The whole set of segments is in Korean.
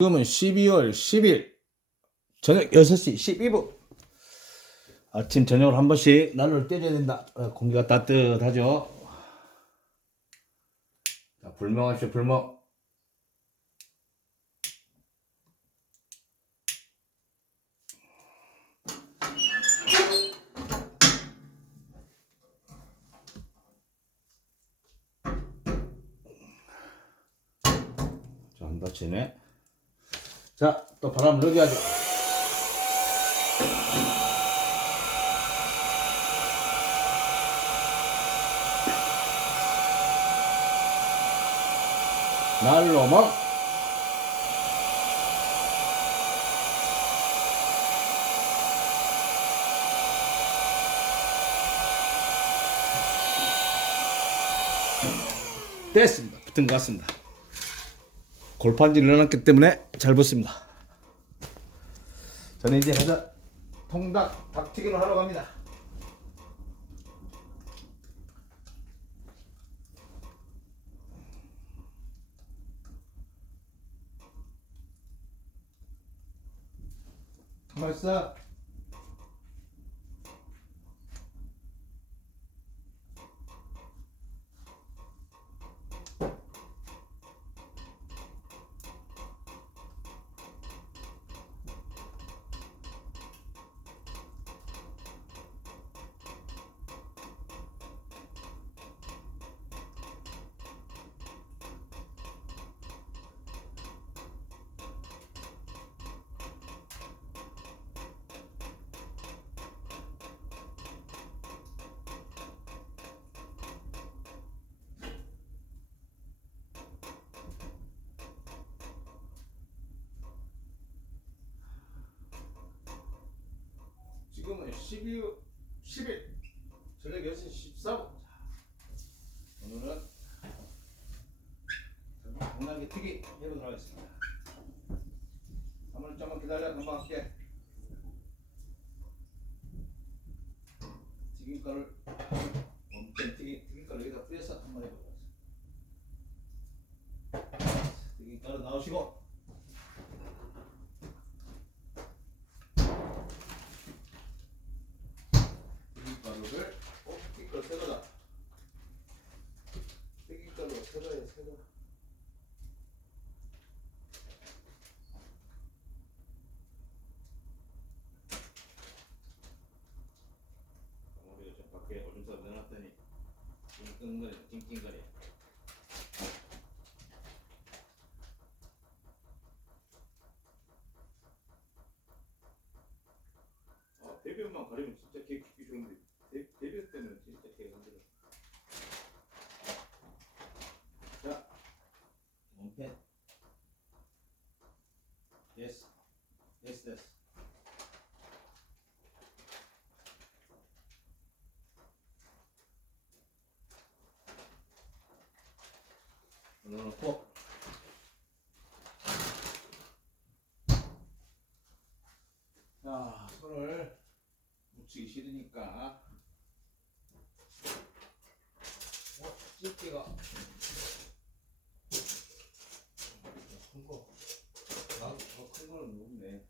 지금은 12월 10일 저녁 6시 12분. 아침 저녁을 한 번씩 난로를 떼줘야 된다. 공기가 따뜻하죠. 자, 불멍하십시오. 불멍. 자, 안 다치네. 자, 또 바람을 넣어야죠. 난로망. 됐습니다. 붙은 것 같습니다. 골판지를 넣어놨기 때문에 잘 붙습니다. 저는 이제 가서 통닭 닭튀김을 하러 갑니다. 맛있어. 지금은 10일 저녁 6시 14분. 오늘은 당나귀 튀기 해보도록 하겠습니다. 한번 좀만 기다려. 금방 할게. 튀김가루를 엄청 튀김가루 여기다 뿌려서 한번 해보도록 하겠습니다. 튀김가루 나오시고 튀김가루를 튀김가루 새 거다. 튀김가루 새 거예요. 새 거. 우리가 좀 밖에 오줌싸 내놨더니 찡찡거려. 대변만 가리면 진짜 개 키기 좋은데 대변 때문에 진짜 개가 힘들어. 자, 원펜. 됐어. 넣어놓고 자, 손을 묻히기 싫으니까 집게가 큰거 나도 더 큰 거는 없네.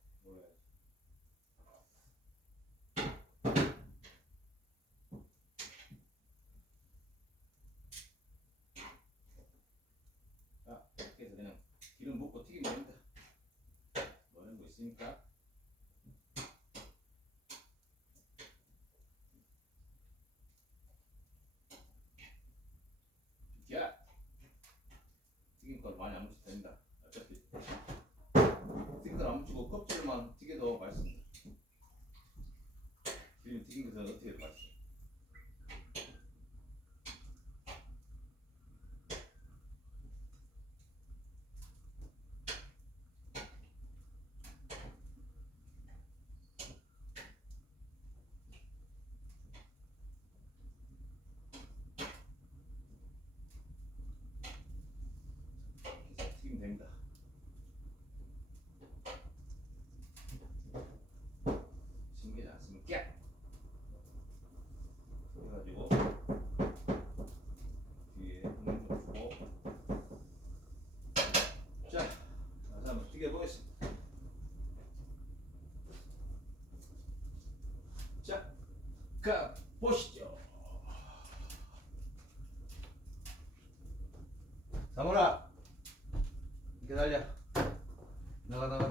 자, 이렇게 해서 그냥 기름 붓고 튀기면 됩니다. 넣는 거 있으니까. 야, 튀김가루 많이 안 묻혀도 됩니다. 어차피 튀김가루 안 묻히고 껍질만 튀겨도 맛있습니다. 기름 튀긴 것은 어떻게 해도 맛있어. 튀기면 됩니다. 신기하지 않습니까? 나가.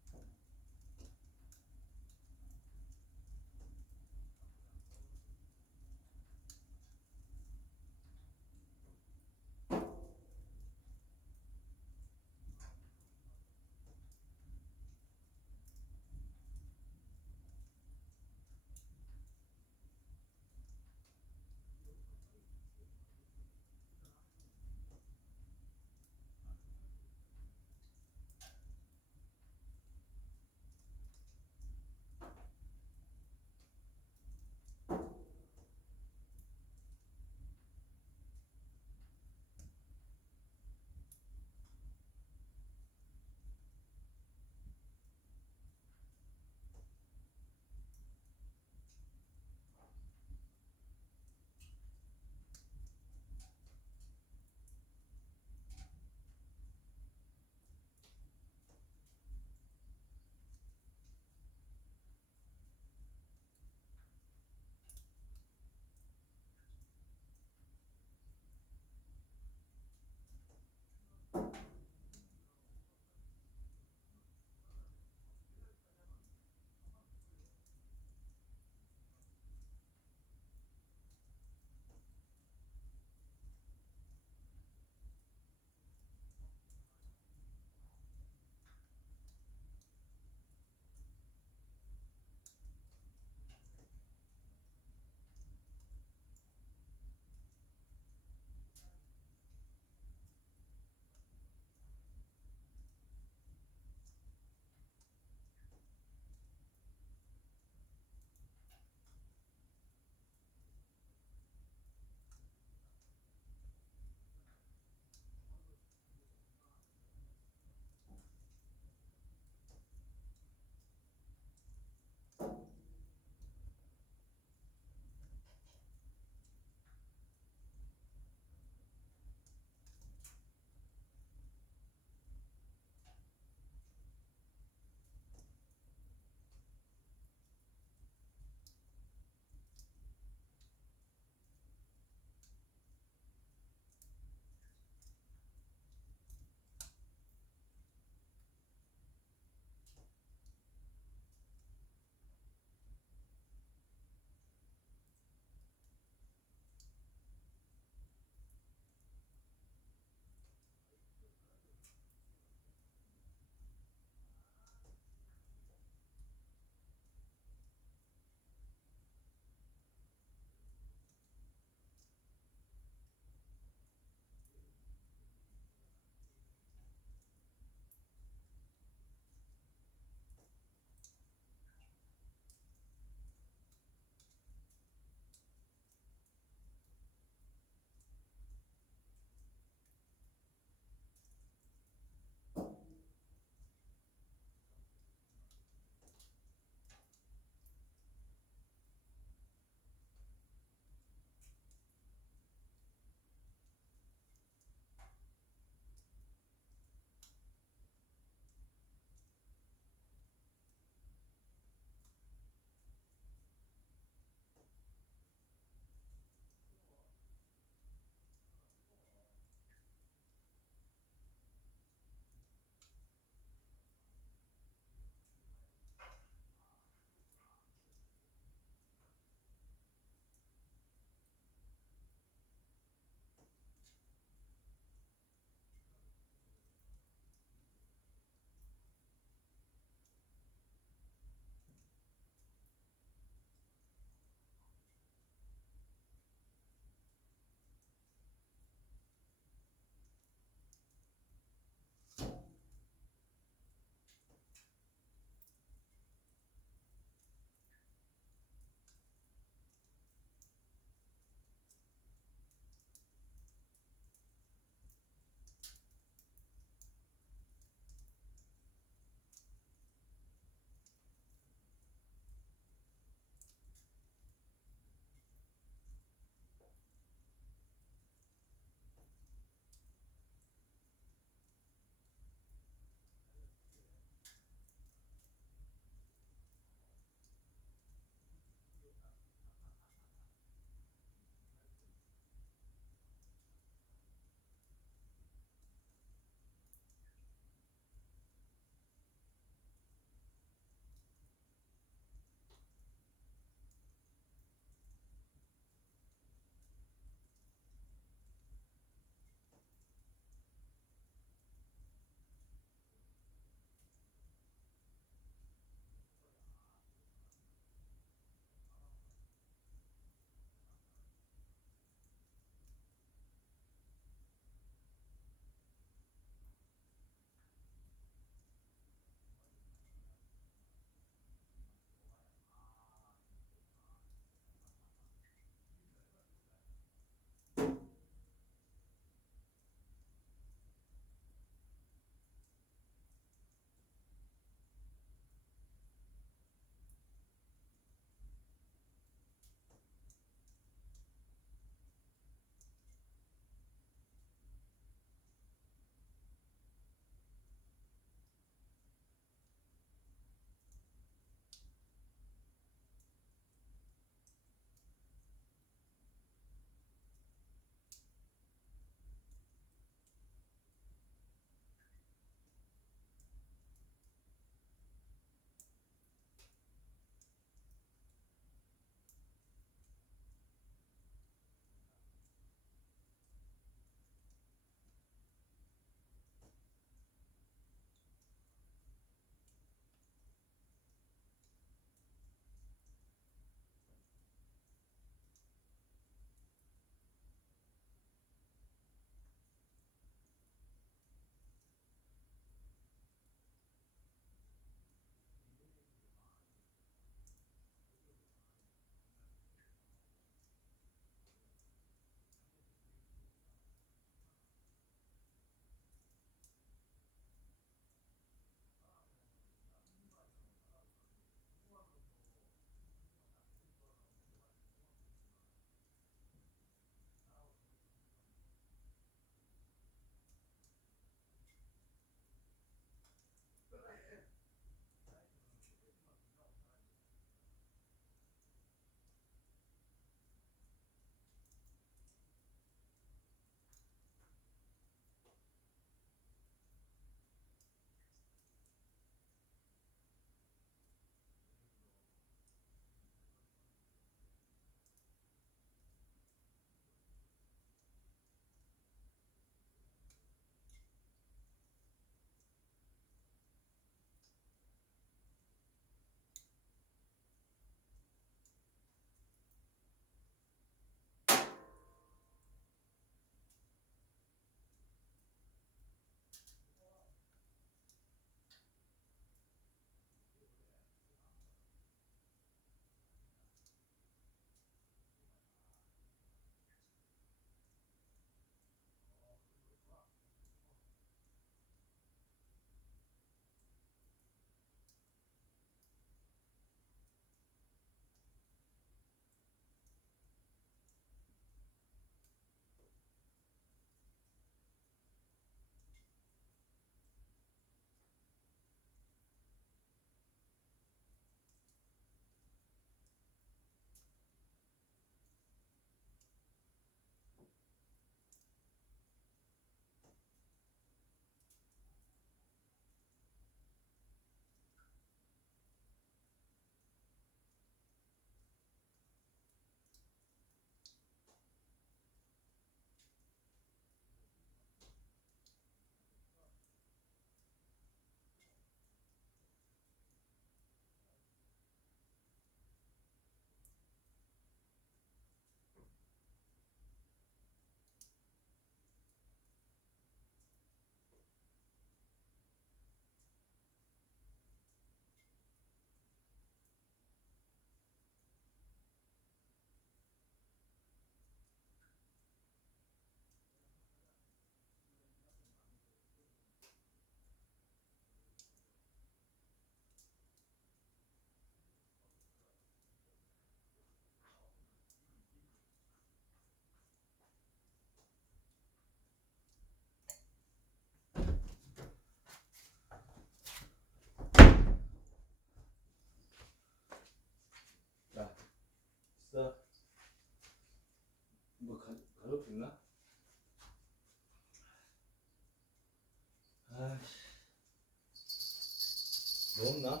없나?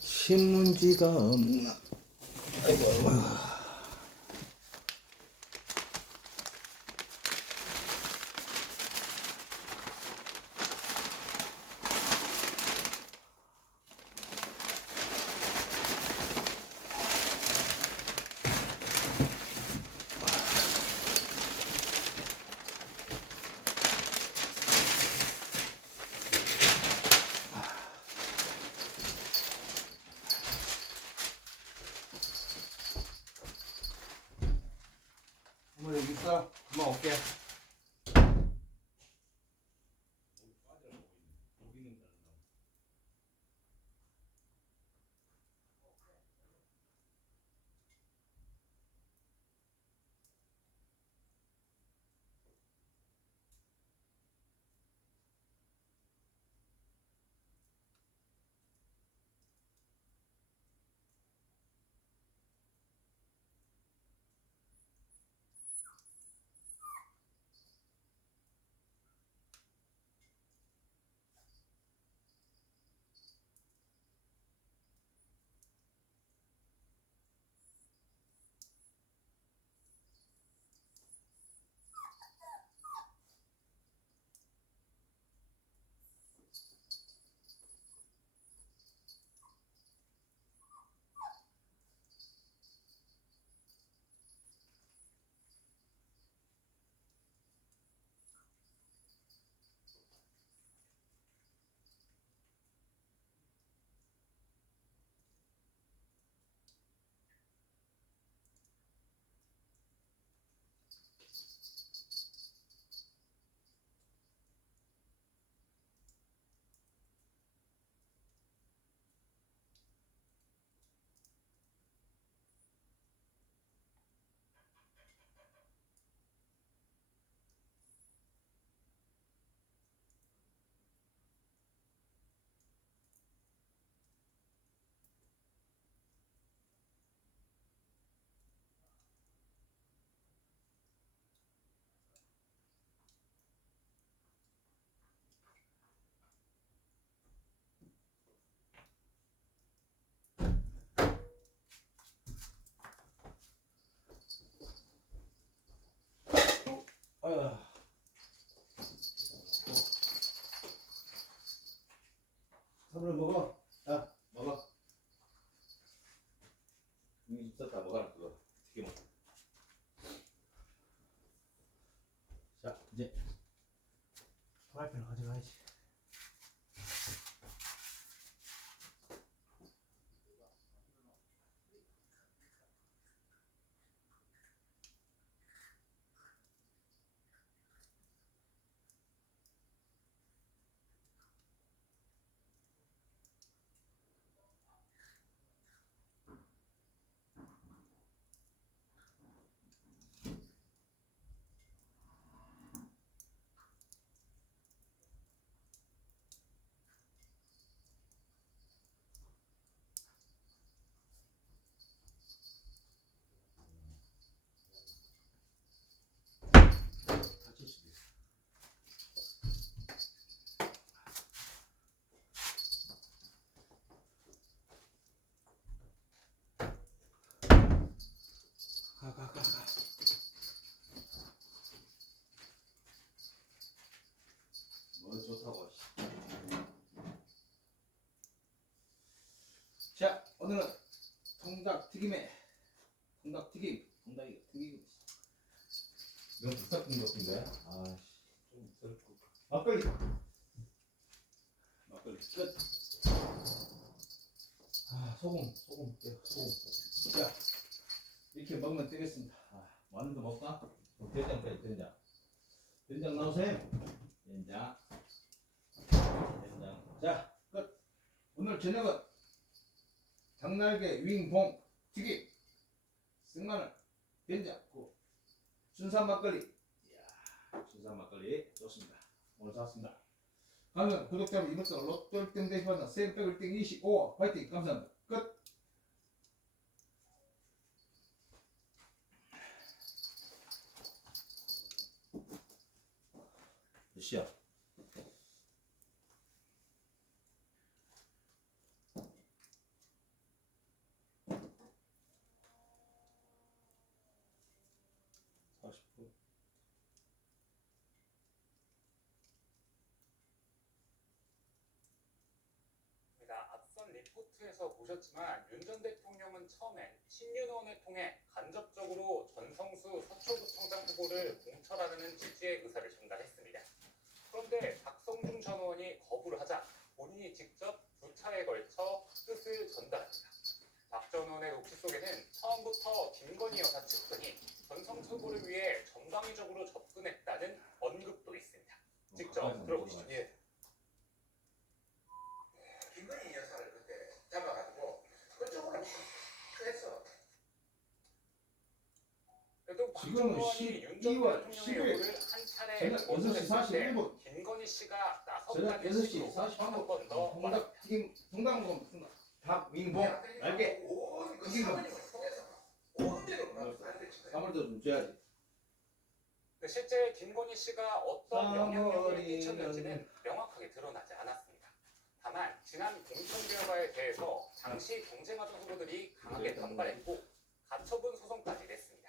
신문지가 없나? 아이고, 아이고. 엄마 여기 있어. 엄마 올게. 아유. 선물 먹어. 자, 먹어. 이미 있었다 먹어라 그거. 튀김. 자, 이제 프라이팬을 가져가야지. 다칠 수도 있어. 가. 뭐 좋다고. 자, 오늘은 통닭튀김. 통닭튀김. 너무 부탁드린 것 같은데. 아, 좀 썰고. 막걸리 끝. 아, 소금. 자, 이렇게 먹으면 되겠습니다. 아, 마늘도 먹까? 된장 빼, 된장. 된장 나오세요. 된장. 자, 끝. 오늘 저녁은 닭날개 윙봉 튀김, 생마늘, 된장, 순산 막걸리. 이야, 순산 막걸리 좋습니다. 오늘 샀습니다. 가면 구독자분 이것도 로또 1등 대시받는 생백 1등 25 화이팅. 감사합니다. 끝. 몇 시야? 리포트에서 보셨지만 윤 전 대통령은 처음엔 신윤원을 통해 간접적으로 전성수 서초구청장 후보를 공천하려는 취지의 의사를 전달했습니다. 그런데 박성중 전 의원이 거부를 하자 본인이 직접 두 차례에 걸쳐 뜻을 전달합니다. 박 전 의원의 녹취 속에는 처음부터 김건희 여사 측근이 전성수 후보를 위해 전방위적으로 접근했다는 언급도 있습니다. 직접 들어보시죠. 예. 김건희 여사를 그때 잡아가지고 그쪽으로 했어. 그래도 박 전 지금은 의원이 윤 전 12월 대통령의 요구를 한 차례 저녁 6시 41분 김건희 씨가 저녁 나섰다는 6시 식으로 41분 한 번 더 통닭 튀김 통닭봉 박민봉 날개 온 튀김 사모님을 통해서 온 데로 말을 치고 3월도 좀 줘야지. 실제 김건희 씨가 어떤 영향력을 사모님은- 끼쳤는지는 명확하게 드러나지 않았습니다. 다만 지난 공천 결과에 대해서 당시 경쟁하던 후보들이 강하게 반발했고 가처분 소송까지 냈습니다.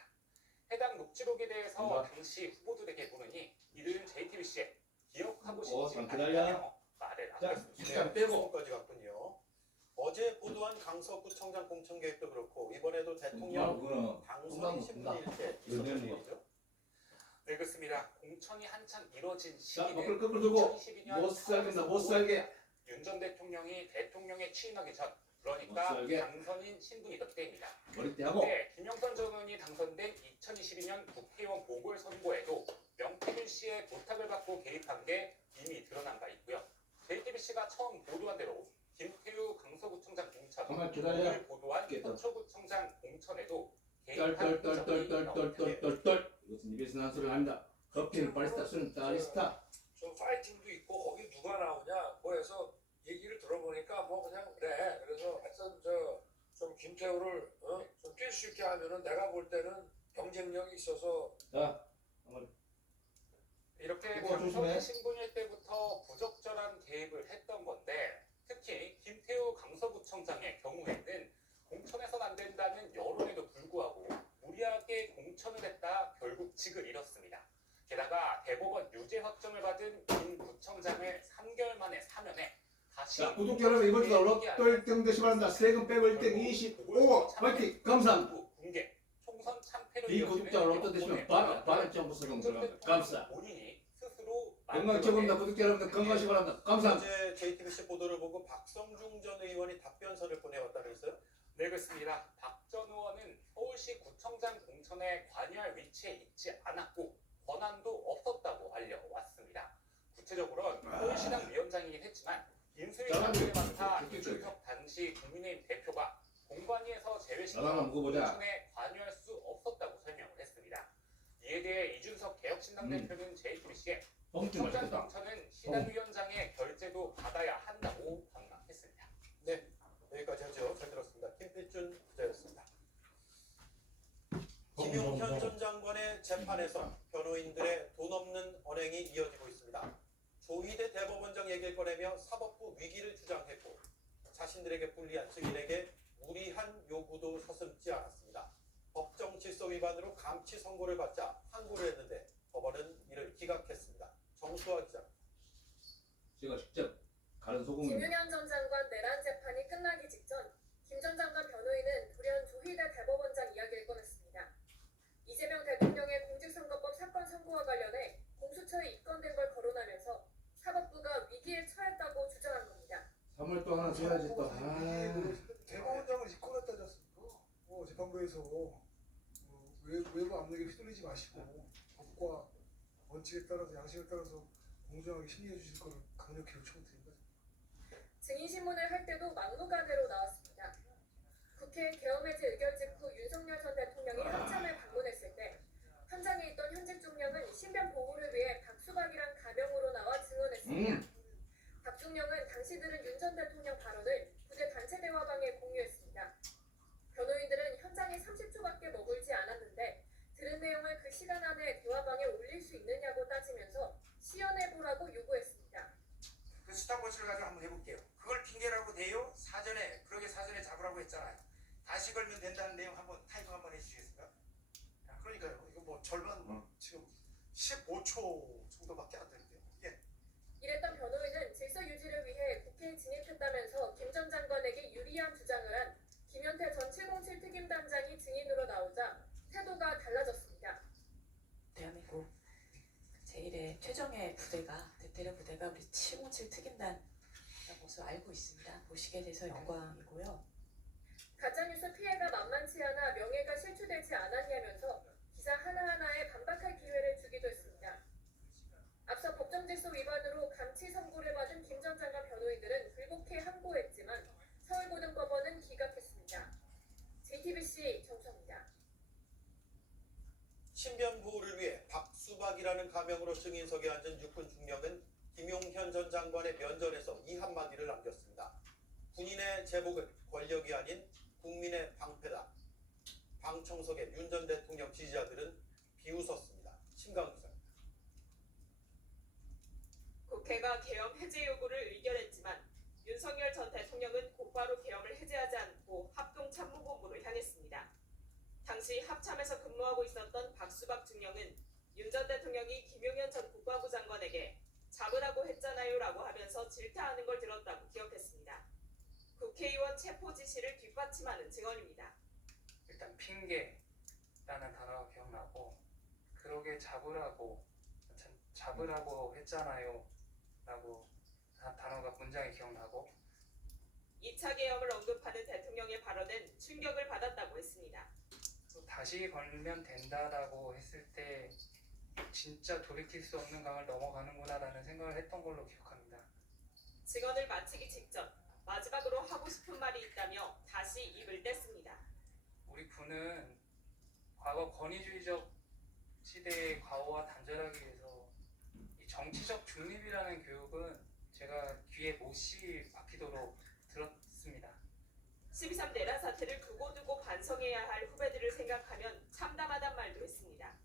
해당 녹취록에 대해서 당시 후보들에게 물으니 이들은 JTBC에 기억하고 싶지 잠깐 않다며 말을 안 자, 했습니다. 시간 빼고 소송까지 갔군요. 어제 보도한 강서구청장 공천 계획도 그렇고 이번에도 대통령 그거는 당선인 신분일 때 있었던 이거는 일이죠. 네, 그렇습니다. 공천이 한참 이뤄진 자 시기는 거꾸로 들고 2022년 못 살겠다 못 살게 윤 전 대통령이 대통령에 취임하기 전, 못 그러니까 살게. 당선인 신분이던 때입니다. 머리띠 하고 그때 김영선 전 의원이 당선된 2022년 국회의원 보궐선거에도 명태균 씨의 부탁을 받고 개입한 게 이미 드러난 바 있고요. JTBC가 처음 보도한 대로 김태우 강서구청장 공천, 가만 기다려. 오늘 보도한 있겠다. 서초구청장 공천에도 개입한 흔적이 나옵니다. 떨떨떨떨떨떨떨떨 이것은 입에서 난 소리를 합니다. 커피는 바리스타 술은 따리스타. 좀 파이팅도 있고 거기 누가 나오냐 뭐 해서 얘기를 들어보니까 뭐 그냥 그래. 그래서 하여튼 좀 김태우를 좀 뛸 수 있게 하면은 내가 볼 때는 경쟁력이 있어서 자 이렇게 그거 조심해. 당선인 신분일 때부터 부적절한 개입을 했던 건데 특히 김태우 강서구청장의 경우에는 공천해선 안 된다는 여론에도 불구하고 무리하게 공천을 했다 결국 직을 잃었습니다. 게다가 대법원 유죄 확정을 받은 김 구청장을 3개월 만에 사면해 다시 자 구독자 여러분 이번 주도 로또 1등 되시 바랍니다. 세금 빼고 1등 25 화이팅 감사합니다. 공개 총선 참패로 이 구독자 로또 되시면 바로 정보 수금 들어갑니다. 감사. 본인이 스스로 건강 최고입니다. 구독자 여러분들 건강하시기 바랍니다. 감사합니다. 어제 JTBC 보도를 보고 박성중 전 의원이 답변서를 보내왔다 그랬어요? 네, 그렇습니다. 박 전 의원은 서울시 구청장 공천에 관여할 위치에 있지 않았고 권한도 없었다고 알려왔습니다. 구체적으로는 서울시당 위원장이긴 했지만 인수위 장관을 맡아 이준석 당시 국민의힘 대표가 공관위에서 제외시켜 나랑 먹어보자. 공천에 관여할 수 없었다고 설명을 했습니다. 이에 대해 이준석 개혁신당 대표는 JTBC에 뻥좀 구청장 맛있겠다. 공천은 시당위원장의 결재도 받아야 한다고 반박했습니다. 네. 여기까지 하죠. 잘 들었습니다. 김필준 기자였습니다. 김용현 전 장관의 재판에서 변호인들의 돈 없는 언행이 이어지고 있습니다. 조희대 대법원장 얘기를 꺼내며 사법부 위기를 주장했고 자신들에게 불리한 증인에게 무리한 요구도 서슴지 않았습니다. 법정 질서 위반으로 감치 선고를 받자 항고를 했는데 법원은 이를 기각했습니다. 정수아 기자. 제가 직접 가는 소금을 김윤현 전 장관 내란 재판이 끝나기 직전 김 전 장관 변호인은 돌연 조희대 대법원장 이야기를 꺼냈습니다. 이재명 대통령의 공직선거법 사건 선고와 관련해 공수처에 입건된 걸 거론하면서 사법부가 위기에 처했다고 주장한 겁니다. 3월 또 하나 줘야지 또. 대법원장을 입건했다지 않습니까? 재판부에서 외부 압력에 휘둘리지 마시고 법과 원칙에 따라서 양식에 따라서 공정하게 심리해 주실 것을 강력히 요청드립니다. 증인신문을 할 때도 막무가내로 나왔습니다. 국회 계엄해제 의결 직후 윤석열 전 대통령이 합참을 방문했을 때 현장에 있던 현직 중령은 신변 보호를 위해 박수박이란 가명으로 나와 증언했습니다. 박중령은 당시들은 윤 전 대통령 발언을 부대 단체 대화방에 공유했습니다. 변호인들은 현장에 30초밖에 머물지 않았는데 들은 내용을 그 시간 안에 대화방에 올릴 수 있느냐고 따지면서 시연해보라고 요구했습니다. 그 스탑워치를 가지고 한번 해볼게요. 그걸 핑계라고 돼요? 사전에 잡으라고 했잖아요. 다시 걸면 된다는 내용 한번 타이핑 한번 해주시겠습니까? 그러니까요. 이거 뭐 절반 지금 15초 정도밖에 안 되는데요. 예. 이랬던 변호인은 질서 유지를 위해 국회에 진입했다면서 김 전 장관에게 특임단장이 증인으로 나오자 태도가 달라졌습니다. 대한민국 제1의 최정예 부대가 대테러 부대가 우리 707 특임단이라는 것을 알고 있습니다. 보시게 돼서 영광이고요. 가짜뉴스 피해가 만만치 않아 명예가 실추되지 않았냐면서 기사 하나하나에 반박할 기회를 주기도 했습니다. 앞서 법정 질서 위반으로 감치 선고를 받은 김 전 장관 변호인들은 불복해 항고했지만 서울고등법원은 기각했습니다. JTBC 정수입니다. 신변 보호를 위해 박수박이라는 가명으로 증인석에 앉은 육군 중령은 김용현 전 장관의 면전에서 이 한마디를 남겼습니다. 군인의 제복은 권력이 아닌 국민의 방패다. 방청석의 윤 전 대통령 지지자들은 비웃었습니다. 심강 기자입니다. 국회가 계엄 해제 요구를 의결했지만 윤석열 전 대통령은 곧바로 계엄을 해제하지 않고 합동참모본부로 향했습니다. 당시 합참에서 근무하고 있었던 박수박 중령은 윤 전 대통령이 김용현 전 국방부 장관에게 잡으라고 했잖아요 라고 하면서 질타하는 걸 들었다고 기억했습니다. 국회의원 체포 지시를 뒷받침하는 증언입니다. 일단 핑계라는 단어가 기억나고, 그러게 잡으라고 했잖아요 라고 단어가 문장이 기억나고, 2차 계엄을 언급하는 대통령의 발언은 충격을 받았다고 했습니다. 또 다시 걸면 된다라고 했을 때 진짜 돌이킬 수 없는 강을 넘어가는구나라는 생각을 했던 걸로 기억합니다. 증언을 마치기 직전 마지막으로 하고 싶은 말이 있다며 다시 입을 뗐습니다. 우리 군은 과거 권위주의적 시대의 과오와 단절하기 위해서 이 정치적 중립이라는 교육은 제가 귀에 못이 박히도록 들었습니다. 12.3 내란 사태를 두고두고 반성해야 할 후배들을 생각하면 참담하단 말도 했습니다.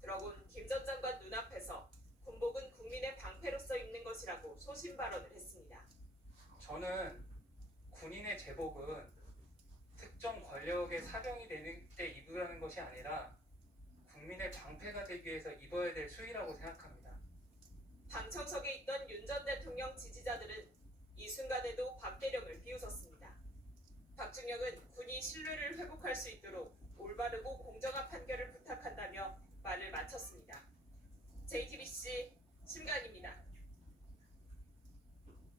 그러곤 김 전 장관 눈앞에서 군복은 국민의 방패로서 입는 것이라고 소신 발언을 했습니다. 저는 군인의 제복은 특정 권력의 사병이 되는 때 입으라는 것이 아니라 국민의 방패가 되기 위해서 입어야 될 수의라고 생각합니다. 방청석에 있던 윤 전 대통령 지지자들은 이 순간에도 박 대령을 비웃었습니다. 박 중령은 군이 신뢰를 회복할 수 있도록 올바르고 공정한 판결을 부탁한다며 말을 마쳤습니다. JTBC 심간입니다.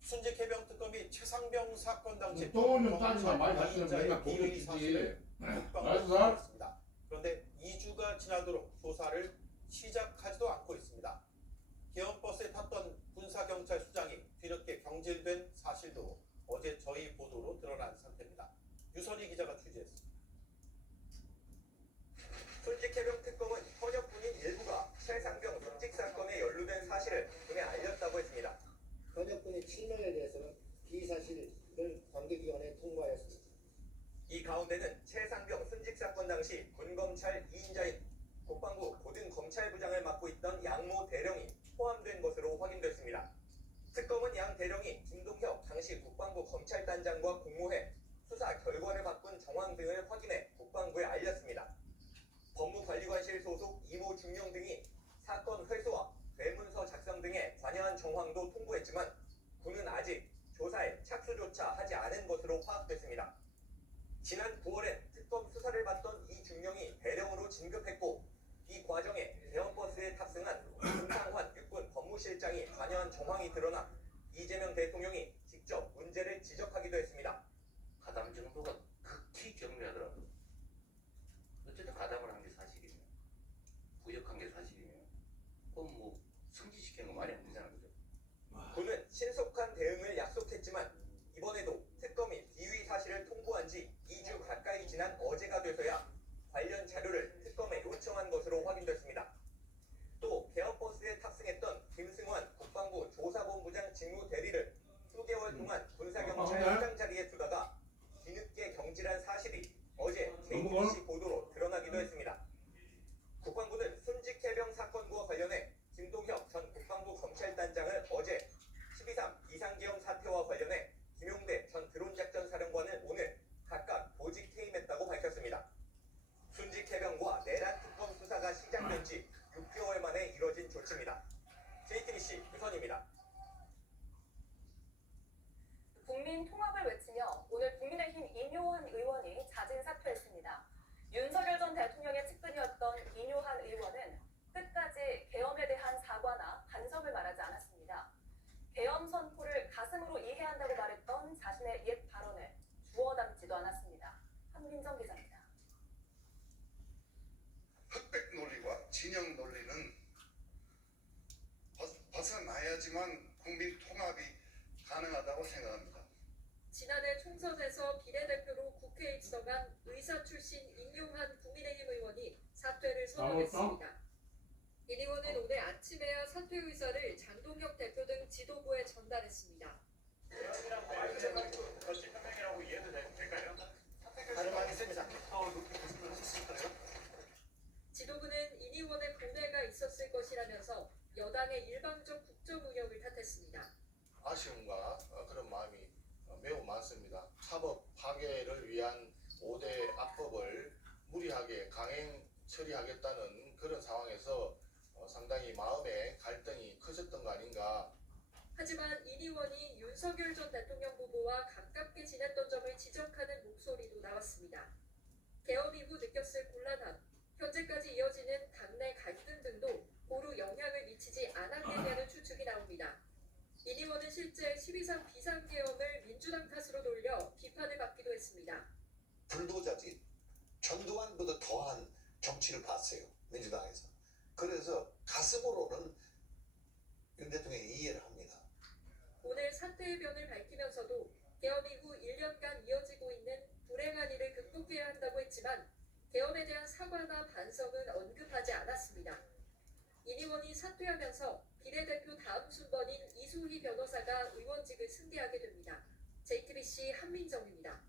순직 해병 특검이 최상병 사건 당시 똥을 좀 싸지 마. 많이 갔으면 내가 보고 비위 있지. 사실을 알았어? 국방부가 그런데 2주가 지나도록 조사를 시작하지도 않고 있습니다. 계엄버스에 탔던 군사경찰 수장이 뒤늦게 경질된 사실도 어제 저희 보도로 드러난 상태입니다. 유선희 기자가 취재했습니다. 순직해병 특검은 현역 군인 일부가 최상병 순직 사건에 연루된 사실을 군에 알렸다고 했습니다. 현역군의 7명에 대해서는 비사실을 관계기관에 통보하였습니다. 이 가운데는 최상병 순직 사건 당시 군검찰 2인자인 국방부 고등검찰부장을 맡고 있던 양모 대령이 포함된 것으로 확인됐습니다. 특검은 양 대령이 김동혁 당시 국방부 검찰단장과 공모해 수사 결과를 바꾼 정황 등을 확인해 국방부에 알렸습니다. 법무관리관실 소속 이모 중령 등이 사건 회수와뇌문서 작성 등에 관여한 정황도 통보했지만 군은 아직 조사에 착수조차 하지 않은 것으로 파악됐습니다. 지난 9월엔 특검 수사를 받던 이 중령이 대령으로 진급했고 이 과정에 계엄버스에 탑승한 김상환 육군 법무실장이 관여한 정황이 드러나 이재명 대통령이 직접 문제를 지적하기도 했습니다. 가담 정도가 극히 경미하더라고요. 어쨌든 가담을 한 게 사실이면, 부역한 게 사실이면, 그건 뭐 승진시키는 거 말이 안 되잖아요, 그죠? 군은 신속한 대응을 약속했지만 이번에도 특검이 비위 사실을 통보한 지 2주 가까이 지난 어제가 돼서야 관련 자료를 특검에 요청한 것으로 확인됐습니다. 또 계엄버스에 탑승했던 김승환 국방부 조사본부장 직무대리를 수개월 동안 군사경찰 수장 자리에 두다가 뒤늦게 경질한 사실이 어제 JTBC 보도로 드러나기도 했습니다. 국방부는 순직해병 사건과 관련해 김동혁 전 국방부 검찰단장을 어제 12.3 비상계엄 사태와 관련해 김용대 전 드론작전사령관을 오늘 각각 보직 퇴임했다고 밝혔습니다. 순직해병과 내란 특검 수사가 시작된 지 진정한 국민 통합이 가능하다고 생각합니다. 지난해 총선에서 비례대표로 국회에 입성한 의사 출신 인용한 국민의힘 의원이 사퇴를 선언했습니다. 인 의원은 오늘 아침에야 사퇴 의사를 장동혁 대표 등 지도부에 전달했습니다. 설명이라고 이해도 될까요? 가능하겠습니다. 지도부는 인 의원의 고뇌가 있었을 것이라면서 여당의 일방적 국정 운영을 탓했습니다. 아쉬움과 그런 마음이 매우 많습니다. 사법 파괴를 위한 5대 악법을 무리하게 강행 처리하겠다는 그런 상황에서 상당히 마음의 갈등이 커졌던 거 아닌가. 하지만 인 의원이 윤석열 전 대통령 후보와 가깝게 지냈던 점을 지적하는 목소리도 나왔습니다. 개헌 이후 느꼈을 곤란함, 현재까지 이어지는 당내 갈등 등도 고루 영향을 미치지 않았겠냐는 추측이 나옵니다. 인 의원은 실제 12.3 비상계엄을 민주당 탓으로 돌려 비판을 받기도 했습니다. 불도저지 전두환보다 더한 정치를 봤어요. 민주당에서. 그래서 가슴으로는 윤 대통령이 이해를 합니다. 오늘 사퇴의 변을 밝히면서도 계엄 이후 1년간 이어지고 있는 불행한 일을 극복해야 한다고 했지만 계엄에 대한 사과나 반성은 언급하지 않았습니다. 인 의원이 사퇴하면서 비례대표 다음 순번인 이소희 변호사가 의원직을 승계하게 됩니다. JTBC 한민정입니다.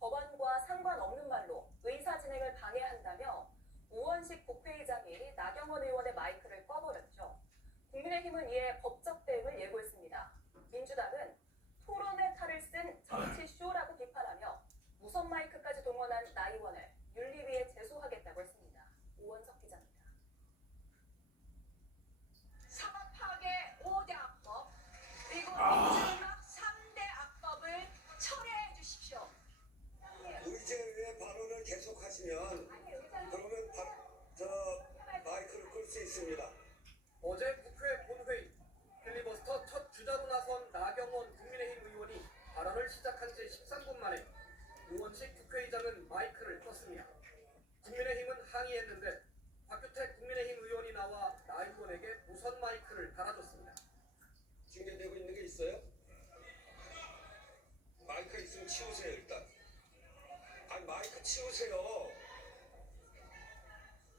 법안과 상관없는 말로 의사 진행을 방해한다며 우원식 국회의장이 나경원 의원의 마이크를 꺼버렸죠. 국민의힘은 이에 법적 대응을 예고했습니다. 민주당은 토론의 탈을 쓴 정치쇼라고 비판하며 무선 마이크까지 동원한 나 의원을 윤리위에 제소하겠다고 했습니다. 오원석 기자입니다. 사법 파괴 5대 악법 그리고 민주음악 3대 악법을 철회해 주십시오. 의제의 발언을 계속하시면 그러면 마이크를 끌 수 있습니다. 어제 국회 본회의 필리버스터 첫 주자로 나선 나경원 국민의힘 의원이 발언을 시작한 지 13분 만에 우원식 국회의장은 마이크를 껐습니다. 국민의힘은 항의했는데 박규택 국민의힘 의원이 나와 나 의원에게 무선 마이크를 달아줬습니다. 진행되고 있는 게 있어요? 마이크 있으면 치우세요 일단. 아니 마이크 치우세요.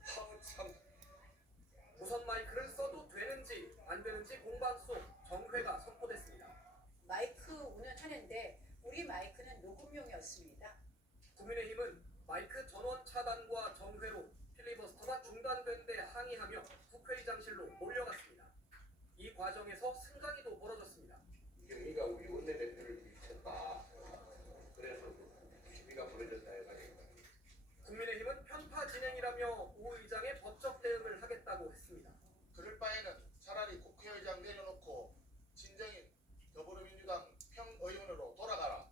참. 무선 마이크를 써도 되는지 안 되는지 공방 속 정회가 선포됐습니다. 마이크 운영하는데 우리 마이크는 녹음용이었습니다. 국민의힘은 마이크 전원 차단과 정회로 필리버스터가 중단된 데 항의하며 국회의장실로 몰려갔습니다. 이 과정에서 승강이도 벌어졌습니다. 우리가 우리 원내대표를 미쳤다. 그래서 시비가 벌어졌다 해가지고. 국민의힘은 편파 진행이라며 우 의장의 법적 대응을 하겠다고 했습니다. 그럴 바에는 차라리 국회의장 내려놓고 진정인 더불어민주당 평의원으로 돌아가라.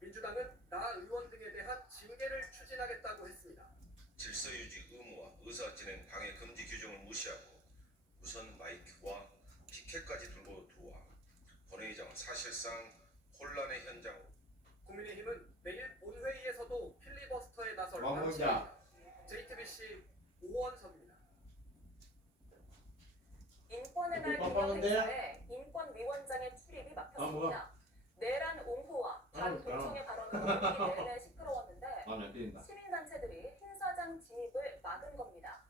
민주당은 나 의원 등에 대한 징계를 추진하겠다고 했습니다. 질서유지 의무와 의사진행 방해 금지 규정을 무시하고 무선 마이크와 피켓까지 들고 들어와 본회의장은 사실상 혼란의 현장으로. 국민의힘은 내일 본회의에서도 필리버스터에 나설 왕문자. 방침입니다. JTBC 오원석입니다. 인권의 날 기념 행사에 인권위원장의 출입이 막혔습니다. 내란 옹호와 반동성의 발언으로 이 내내 시끄러웠는데 시민단체들이 행사장 진입을 막은 겁니다.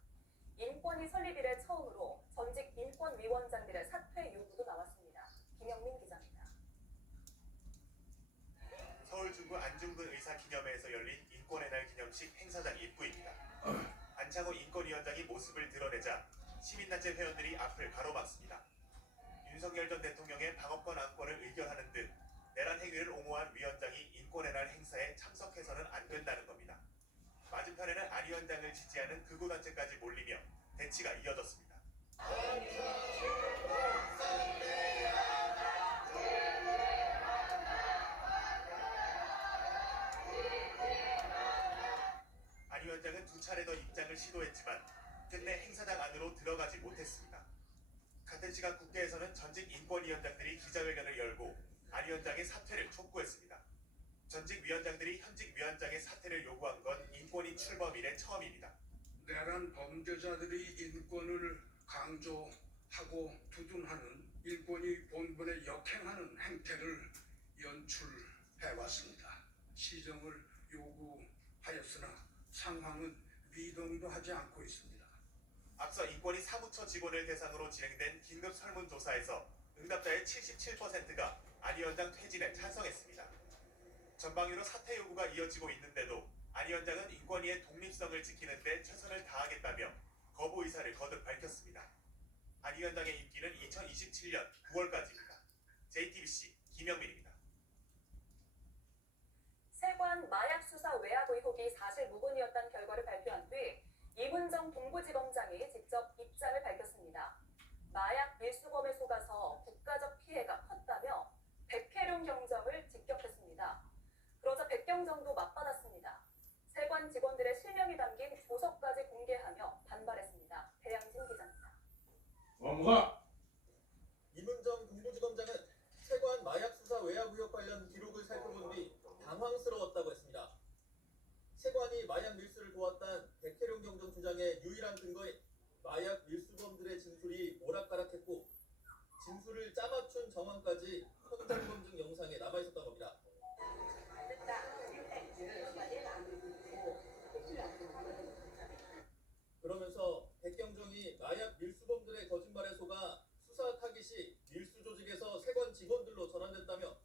인권위 설립 이래 처음으로 전직 인권위원장들의 사퇴 요구도 나왔습니다. 김영민 기자입니다. 서울 중구 안중근 의사 기념회에서 열린 인권의 날 기념식 행사장 입구입니다. 안창호 인권위원장이 모습을 드러내자 시민단체 회원들이 앞을 가로막습니다. 윤석열 전 대통령의 방어권 안건을 의결하는 듯 내란 행위를 옹호한 위원장이 인권의 날 행사에 참석해서는 안 된다는 겁니다. 맞은편에는 안 위원장을 지지하는 극우단체까지 몰리며 대치가 이어졌습니다. 안 위원장은 두 차례 더 입장을 시도했지만 끝내 행사장 안으로 들어가지 못했습니다. 같은 시각 국회에서는 전직 인권위원장들이 기자회견을 열고 안 위원장의 사퇴를 촉구했습니다. 전직 위원장들이 현직 위원장의 사퇴를 요구한 건 인권위 출범 이래 처음입니다. 내란 범죄자들이 인권을 하고 두둔하는 일본이 본분에 역행하는 행태를 연출해왔습니다. 시정을 요구하였으나 상황은 미동도 하지 않고 있습니다. 앞서 인권위 사무처 직원을 대상으로 진행된 긴급 설문조사에서 응답자의 77%가 안 위원장 퇴진에 찬성했습니다. 전방위로 사퇴 요구가 이어지고 있는데도 안 위원장은 인권위의 독립성을 지키는 데 최선을 다하겠다며 거부 의사를 거듭 밝혔습니다. 안 위원장의 임기는 2027년 9월까지입니다. JTBC 김영민입니다. 세관 마약 수사 외압 의혹이 사실 무근이었다는 결과를 발표한 뒤 이문정 동부지검장이 직접 입장을 밝혔습니다. 마약 밀수범에 속아서 국가적 피해가 컸다며 백혜룡 경정을 직격했습니다. 그러자 백경정도 맞받았습니다. 세관 직원들의 실명이 담긴 조서까지 공개하며 반발했습니다. 배양진 기자입니다. 뭐가? 이문정 동부지검장은 세관 마약 수사 외압 의혹 관련 기록을 살펴본 뒤 당황스러웠다고 했습니다. 세관이 마약 밀수를 도왔다는 백혜룡 경정 주장의 유일한 근거인 마약 밀수범들의 진술이 오락가락했고 진술을 짜맞춘 정황까지 현장 검증 영상에 남아있었던 겁니다. 그러면서 백경정이 마약 밀수범들의 거짓말에 속아 수사 타깃이 밀수 조직에서 세관 직원들로 전환됐다며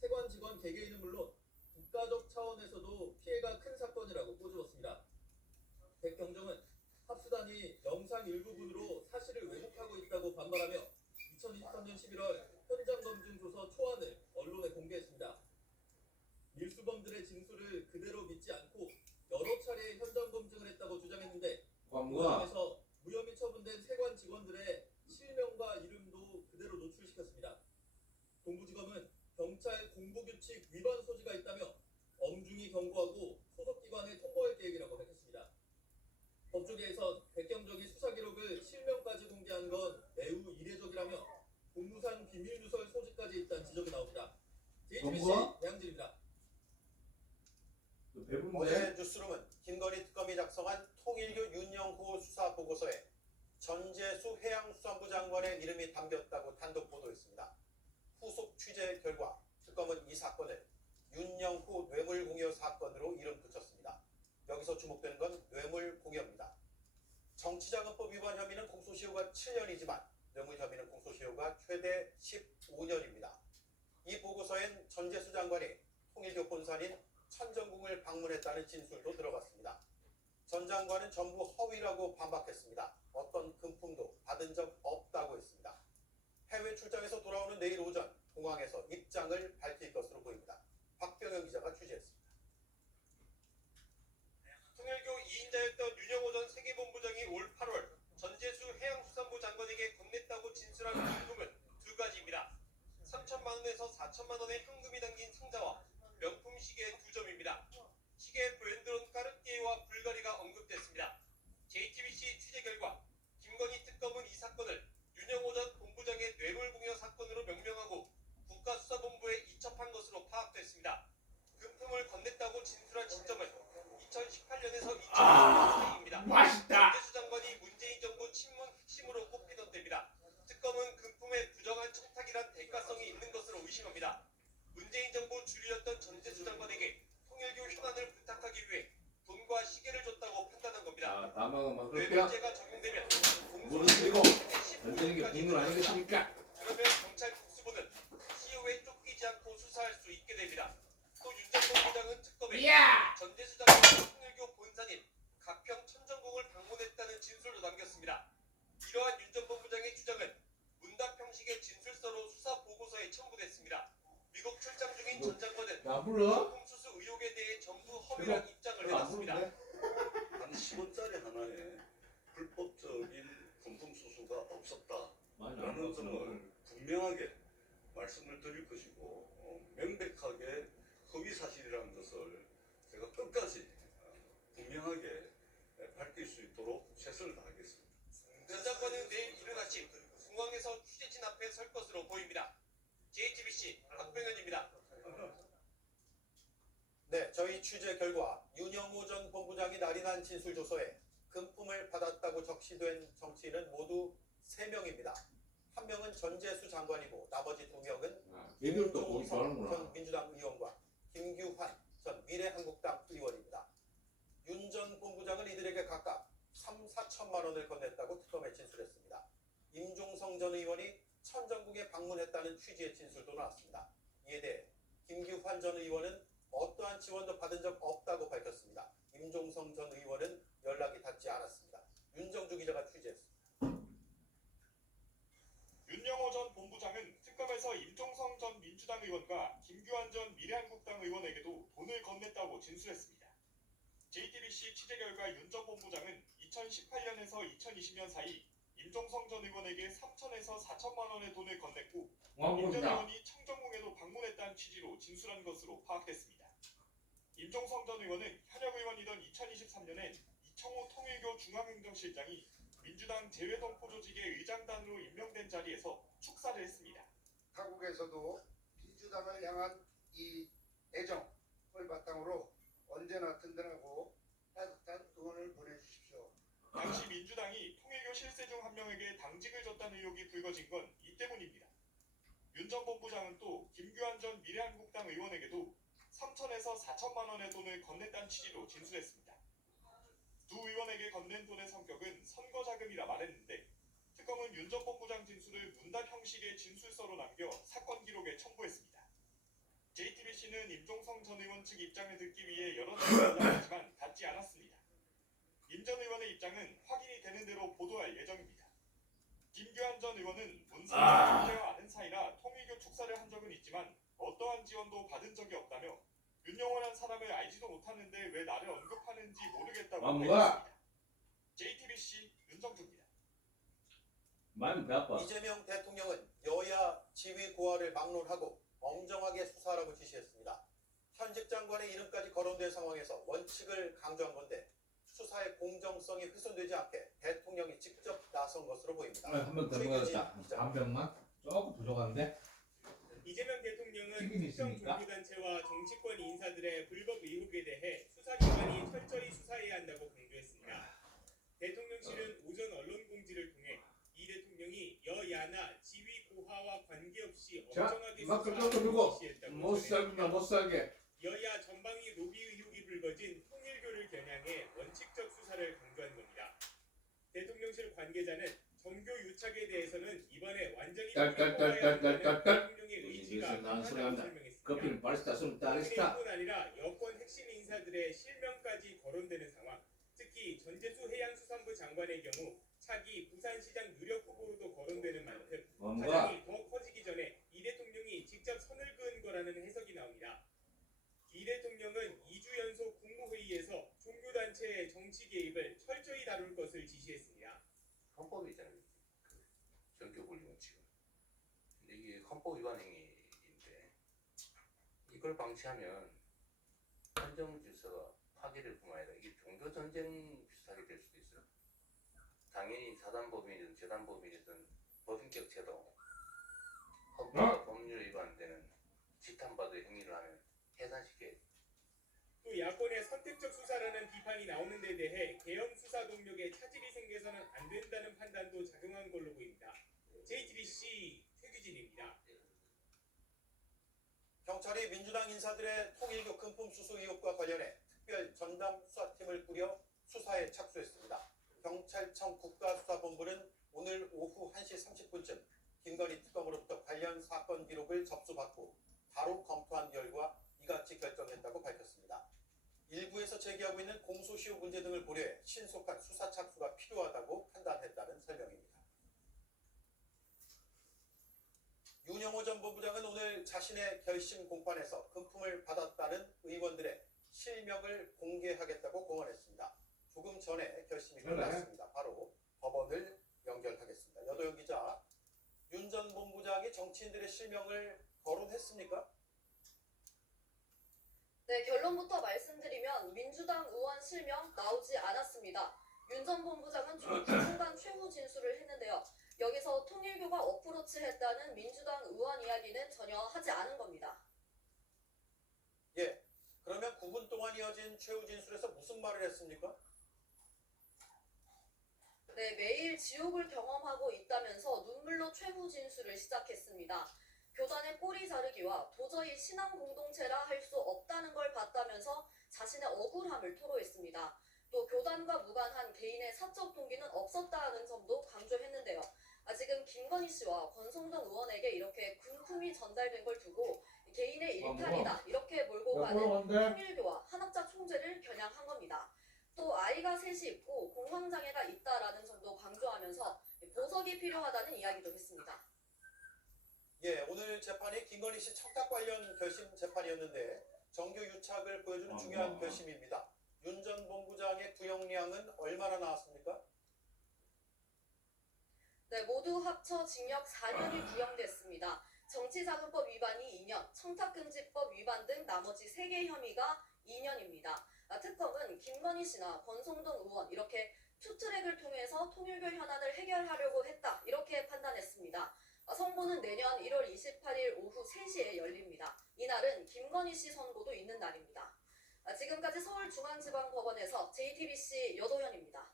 세관 직원 개개인은 물론 국가적 차원에서도 피해가 큰 사건이라고 꼬집었습니다. 백경정은 합수단이 영상 일부분으로 사실을 왜곡하고 있다고 반발하며 2023년 11월 현장 검증 조서 초안을 언론에 공개했습니다. 밀수범들의 진술을 그대로 믿지 않고 여러 차례 현장 검증을 했다고 주장했는데 공항에서 무혐의 처분된 세관 직원들의 실명과 이름도 그대로 노출시켰습니다. 동부지검은 경찰 공보규칙 위반 소지가 있다며 엄중히 경고하고 소속기관에 통보할 계획이라고 밝혔습니다. 법조계에서 백경정이 수사 기록을 실명까지 공개한 건 매우 이례적이라며 공무상 비밀 누설 소지까지 있다는 지적이 나옵니다. JTBC 배양진입니다. 어제 뉴스룸은 김건희 특검이 작성한 통일교 윤영호 수사 보고서에 전재수 해양수산부 장관의 이름이 담겼다고 단독 보도했습니다. 후속 취재 결과 특검은 이 사건을 윤영호 뇌물공여 사건으로 이름 붙였습니다. 여기서 주목되는 건 뇌물공여입니다. 정치자금법 위반 혐의는 공소시효가 7년이지만 뇌물 혐의는 공소시효가 최대 15년입니다. 이 보고서엔 전재수 장관이 통일교 본산인 천정궁을 방문했다는 진술도 들어갔습니다. 전 장관은 전부 허위라고 반박했습니다. 어떤 금품도 받은 적 없다고 했습니다. 해외 출장에서 돌아오는 내일 오전 공항에서 입장을 밝힐 것으로 보입니다. 박병현 기자가 취재했습니다. 통일교 2인자였던 윤영호 전 세계본부장이 올 8월 전재수 해양수산부 장관에게 건넸다고 진술한 금품은 두 가지입니다. 3천만 원에서 4천만 원의 현금이 담긴 상자와 명품 시계 2점입니다. 시계 브랜드론 까르띠에와 불가리가 언급됐습니다. JTBC 취재 결과 김건희 특검은 이 사건을 윤영호 전 본부장의 뇌물공여 사건으로 명명하고 국가수사본부에 이첩한 것으로 파악됐습니다. 금품을 건넸다고 진술한 시점은 2018년에서 2020년 사이입니다. 맛있다. 전재수 장관이 문재인 정부 친문 핵심으로 꼽히던 때입니다. 특검은 금품의 부정한 청탁이란 대가성이 있는 것으로 의심합니다. 문재인 정부 주류였던 전재수 장관에게 통일교 현안을 부탁하기 위해 돈과 시계를 줬다고 판단한 겁니다. 뇌물죄가 적용되면 무릎 고 던지는 게 국물 아니겠습니까? 그러면 경찰 특수부는 시효에 쫓기지 않고 수사할 수 있게 됩니다. 또 윤정권 부장은 특검에 전재수 장관이 통일교 본산인 가평 천정궁을 방문했다는 진술도 남겼습니다. 이러한 윤 전 본부장의 주장은 문답 형식의 진술서로 수사 보고서에 첨부됐습니다. 미국 출장 중인 전 장관은 금품 수수 의혹에 대해 전부 허위란 입장을 내놨습니다. 한 10원짜리 하나에 불법적인 금품 수수가 없었다라는 점을 분명하게 말씀을 드릴 것이고 명백하게 허위 사실이라는 것을 제가 끝까지 분명하게 밝힐 수 있도록 최선을 다하겠습니다. 전 장관은 내일 이른 아침 공항에서 취재진 앞에 설 것으로 보입니다. JTBC 박병현입니다. 네, 저희 취재 결과 윤영호 전 본부장이 날인한 진술조서에 금품을 받았다고 적시된 정치인은 모두 3명입니다. 한 명은 전재수 장관이고 나머지 2명은 얘들도 거기 윤종석 좋아하는구나. 전 민주당 의원과 김규환 전 미래한국당 의원입니다. 윤 전 본부장은 이들에게 각각 3,4천만 원을 건넸다고 특검에 진술했습니다. 임종성 전 의원이 천정궁에 방문했다는 취지의 진술도 나왔습니다. 이에 대해 김규환 전 의원은 어떠한 지원도 받은 적 없다고 밝혔습니다. 임종성 전 의원은 연락이 닿지 않았습니다. 윤정주 기자가 취재했습니다. 윤영호 전 본부장은 특검에서 임종성 전 민주당 의원과 김규환 전 미래한국당 의원에게도 돈을 건넸다고 진술했습니다. JTBC 취재 결과 윤 전 본부장은 2018년에서 2020년 사이 임종성 전 의원에게 3천에서 4천만 원의 돈을 건넸고 임 전 의원이 청정궁에도 방문했다는 취지로 진술한 것으로 파악됐습니다. 임종성 전 의원은 현역 의원이던 2023년엔 이청호 통일교 중앙행정실장이 민주당 재외동포 조직의 의장단으로 임명된 자리에서 축사를 했습니다. 타국에서도 민주당을 향한 이 애정을 바탕으로 언제나 든든하고 따뜻한 응원을 보내주십시오. 당시 민주당이 통일교 실세 중 한 명에게 당직을 줬다는 의혹이 불거진 건 이 때문입니다. 윤 전 본부장은 또 김규환 전 미래한국당 의원에게도 3천에서 4천만 원의 돈을 건넸다는 취지로 진술했습니다. 두 의원에게 건넨 돈의 성격은 선거자금이라 말했는데 특검은 윤 전 본부장 진술을 문답 형식의 진술서로 남겨 사건 기록에 첨부했습니다. JTBC는 임종성 전 의원 측 입장을 듣기 위해 여러 차례 연락했지만 닿지 않았습니다. 임 전 의원의 입장은 확인이 되는 대로 보도할 예정입니다. 김규환 전 의원은 문선정 총재와 아는 사이라 통일교 축사를 한 적은 있지만 어떠한 지원도 받은 적이 없다며 윤영호란 사람을 알지도 못하는데 왜 나를 언급하는지 모르겠다고 밝혔습니다. JTBC 윤정주입니다. 많이 배 아파. 이재명 대통령은 여야 지휘 고하를 막론하고 엄정하게 수사하라고 지시했습니다. 현직 장관의 이름까지 거론된 상황에서 원칙을 강조한 건데 수사의 공정성이 훼손되지 않게 대통령이 직접 나선 것으로 보입니다. 한 명 더 먹었다. 한 병만? 조금 부족한데? 이재명 대통령은 튀김이 특정 있으니까? 종교단체와 정치권 인사들의 불법 의혹에 대해 수사기관이 철저히 수사해야 한다고 강조했습니다. 대통령실은 오전 언론 공지를 통해 이 대통령이 여야나 지위 고하와 관계없이 자, 엄정하게 마크 수사하라고 좀 지시했다고 못 살구나, 못 살게. 여야 전방위 로비 의혹이 불거진 통일교를 겨냥해 원칙적 수사를 강조한 겁니다. 대통령실 관계자는 정교 유착에 대해서는 이번에 완전히 대통령의 의지가 나는 소리 한다. 설명했습니다. 커피는 바리스타, 술 따리스타. 뿐 아니라 여권 핵심 인사들의 실명까지 거론되는 상황. 특히 전재수 해양수산부 장관의 경우 차기 부산시장 유력 후보로도 거론되는 만큼 뭔가? 사장이 더 커지기 전에 이 대통령이 직접 선을 그은 거라는 해석이 나옵니다. 이 대통령은 2주 연속 국무회의에서 종교단체의 정치 개입을 철저히 다룰 것을 지시했습니다. 헌법에 있잖아요. 그 전교분리 원칙은. 근데 이게 헌법 위반 행위인데 이걸 방치하면 헌정질서가 파괴될 뿐만 아니라 이게 종교전쟁 비슷하게 될 수도 있어요. 당연히 사단법인이든 재단법인이든 법인격 제도 헌법과 법률 위반되는 지탄받을 행위를 하면 해산시켜야지. 또 야권의 선택적 수사라는 비판이 나오는 데 대해 계엄 수사 동력에 차질이 생겨서는 안 된다는 판단도 작용한 걸로 보입니다. JTBC 최규진입니다. 경찰이 민주당 인사들의 통일교 금품 수수 의혹과 관련해 특별 전담 수사팀을 꾸려 수사에 착수했습니다. 경찰청 국가수사본부는 오늘 오후 1시 30분쯤 김건희 특검으로부터 관련 사건 기록을 접수받고 바로 검토한 결과 이같이 결정했다고 밝혔습니다. 일부에서 제기하고 있는 공소시효 문제 등을 고려해 신속한 수사 착수가 필요하다고 판단했다는 설명입니다. 윤영호 전 본부장은 오늘 자신의 결심 공판에서 금품을 받았다는 의원들의 실명을 공개하겠다고 공언했습니다. 조금 전에 결심이 끝났습니다. 바로 법원을 연결하겠습니다. 여도영 기자, 윤 전 본부장이 정치인들의 실명을 거론했습니까? 네, 결론부터 말씀드리면 민주당 의원 실명 나오지 않았습니다. 윤 전 본부장은 총 9분간 최후 진술을 했는데요. 여기서 통일교가 어프로치했다는 민주당 의원 이야기는 전혀 하지 않은 겁니다. 예, 그러면 9분 동안 이어진 최후 진술에서 무슨 말을 했습니까? 네, 매일 지옥을 경험하고 있다면서 눈물로 최후 진술을 시작했습니다. 교단의 꼬리 자르기와 도저히 신앙 공동체라 할 수 없다는 걸 봤다면서 자신의 억울함을 토로했습니다. 또 교단과 무관한 개인의 사적 동기는 없었다는 점도 강조했는데요. 지금 김건희 씨와 권성동 의원에게 이렇게 군품이 전달된 걸 두고 개인의 일탈이다 이렇게 몰고 가는 통일교와 한학자 총재를 겨냥한 겁니다. 또 아이가 셋이 있고 공황장애가 있다라는 점도 강조하면서 보석이 필요하다는 이야기도 했습니다. 예, 오늘 재판이 김건희 씨 청탁 관련 결심 재판이었는데 정규 유착을 보여주는 중요한 결심입니다. 윤 전 본부장의 구형량은 얼마나 나왔습니까? 네, 모두 합쳐 징역 4년이 구형됐습니다. 정치자금법 위반이 2년, 청탁금지법 위반 등 나머지 3개 혐의가 2년입니다. 특검은 김건희 씨나 권성동 의원 이렇게 투트랙을 통해서 통일교 현안을 해결하려고 했다 이렇게 판단했습니다. 선고는 내년 1월 28일 오후 3시에 열립니다. 이날은 김건희 씨 선고도 있는 날입니다. 지금까지 서울중앙지방법원에서 JTBC 여도현입니다.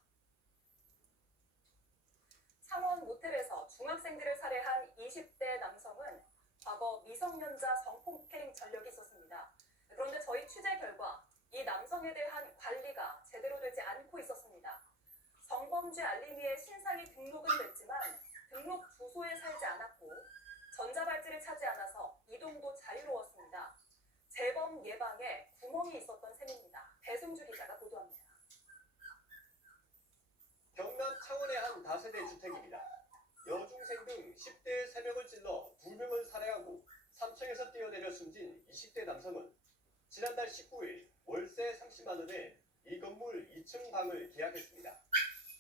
창원 모텔에서 중학생들을 살해한 20대 남성은 과거 미성년자 성폭행 전력이 있었습니다. 그런데 저희 취재 결과 이 남성에 대한 관리가 제대로 되지 않고 있었습니다. 성범죄 알림이에 신상이 등록은 됐지만 등록 주소에 살지 않았고 전자발찌를 차지 않아서 이동도 자유로웠습니다. 재범 예방에 구멍이 있었던 셈입니다. 배승주 기자가 보도합니다. 경남 창원의 한 다세대 주택입니다. 여중생 등 10대 3명을 찔러 2명을 살해하고 3층에서 뛰어내려 숨진 20대 남성은 지난달 19일 월세 30만 원에 이 건물 2층 방을 계약했습니다.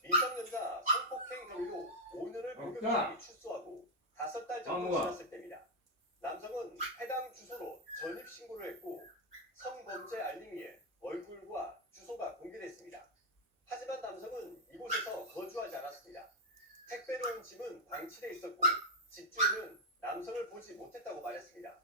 미성년자 성폭행 혐의로 5년을 공격당해 출소하고 5달 정도 지났을 때입니다. 남성은 해당 주소로 전입신고를 했고 성범죄 알림이에 얼굴과 주소가 공개됐습니다. 하지만 남성은 이곳에서 거주하지 않았습니다. 택배로 온 짐은 방치돼 있었고 집주인은 남성을 보지 못했다고 말했습니다.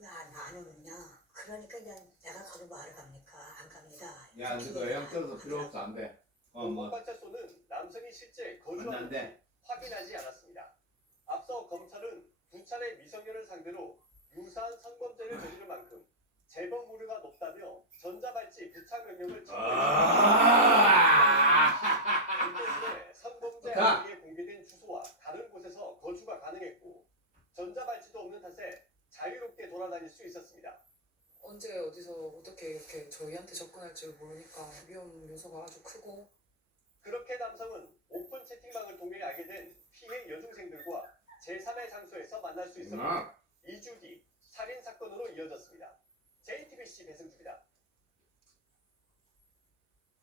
나는요. 그러니까 그냥 내가 거기 뭐하러 갑니까? 안 갑니다. 야, 그거 영 떨어서 필요 없어 안 돼. 공공관찰소는 남성이 실제 거주하는지 확인하지 않았습니다. 앞서 검찰은 두 차례 미성년을 상대로 유사한 성범죄를 저지른 만큼 재범 우려가 높다며 전자발찌 부착 명령을 때문에 성범죄 알림에 공개된 주소와 다른 곳에서 거주가 가능했고 전자발찌도 없는 탓에 자유롭게 돌아다닐 수 있었습니다. 언제 어디서 어떻게 이렇게 저희한테 접근할지 모르니까 위험 요소가 아주 크고 그렇게 남성은 오픈 채팅방을 통해 알게 된 피해 여중생들과 제3의 장소에서 만날 수 있었고 2주 뒤 살인 사건으로 이어졌습니다. JTBC 배승주입니다.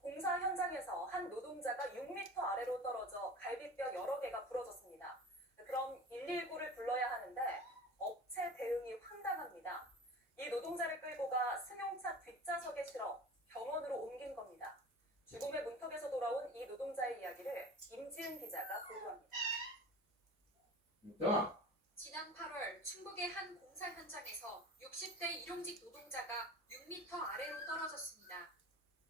공사 현장에서 한 노동자가 6m 아래로 떨어져 갈비뼈 여러 개가 부러졌습니다. 그럼 119를 불러야 하는데 업체 대응이 황당합니다. 이 노동자를 끌고 가 승용차 뒷좌석에 실어 병원으로 옮긴 겁니다. 죽음의 문턱에서 돌아온 이 노동자의 이야기를 임지은 기자가 보도합니다. 지난 8월 충북의 한 공사 현장에서 60대 일용직 노동자가 6m 아래로 떨어졌습니다.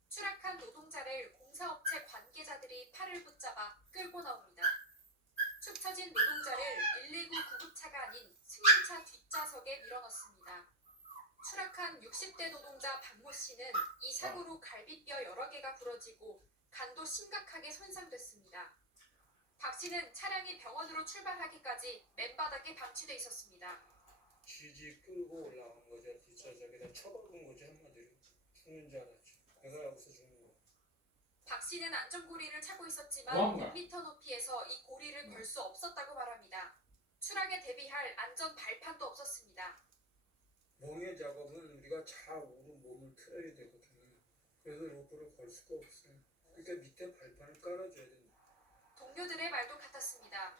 추락한 노동자를 공사업체 관계자들이 팔을 붙잡아 끌고 나옵니다. 축 처진 노동자를 119 구급차가 아닌 승용차 뒷좌석에 밀어넣습니다. 추락한 60대 노동자 박모 씨는 이 사고로 갈비뼈 여러 개가 부러지고 간도 심각하게 손상됐습니다. 박 씨는 차량이 병원으로 출발하기까지 맨바닥에 방치돼 있었습니다. 지지 끌고 올라온 거죠. 뒷좌석에다 쳐박은 거지 한마디로. 죽는 줄 알았죠. 내가 여기서 죽는 거. 박 씨는 안전고리를 차고 있었지만 6m 높이에서 이 고리를 걸 수 없었다고 말합니다. 추락에 대비할 안전 발판도 없었습니다. 멍해 작업은 우리가 좌우로 몸을 틀어야 되거든요. 그래서 로프를 걸 수가 없어요. 그러니까 밑에 발판을 깔아줘야 된다. 동료들의 말도 같았습니다.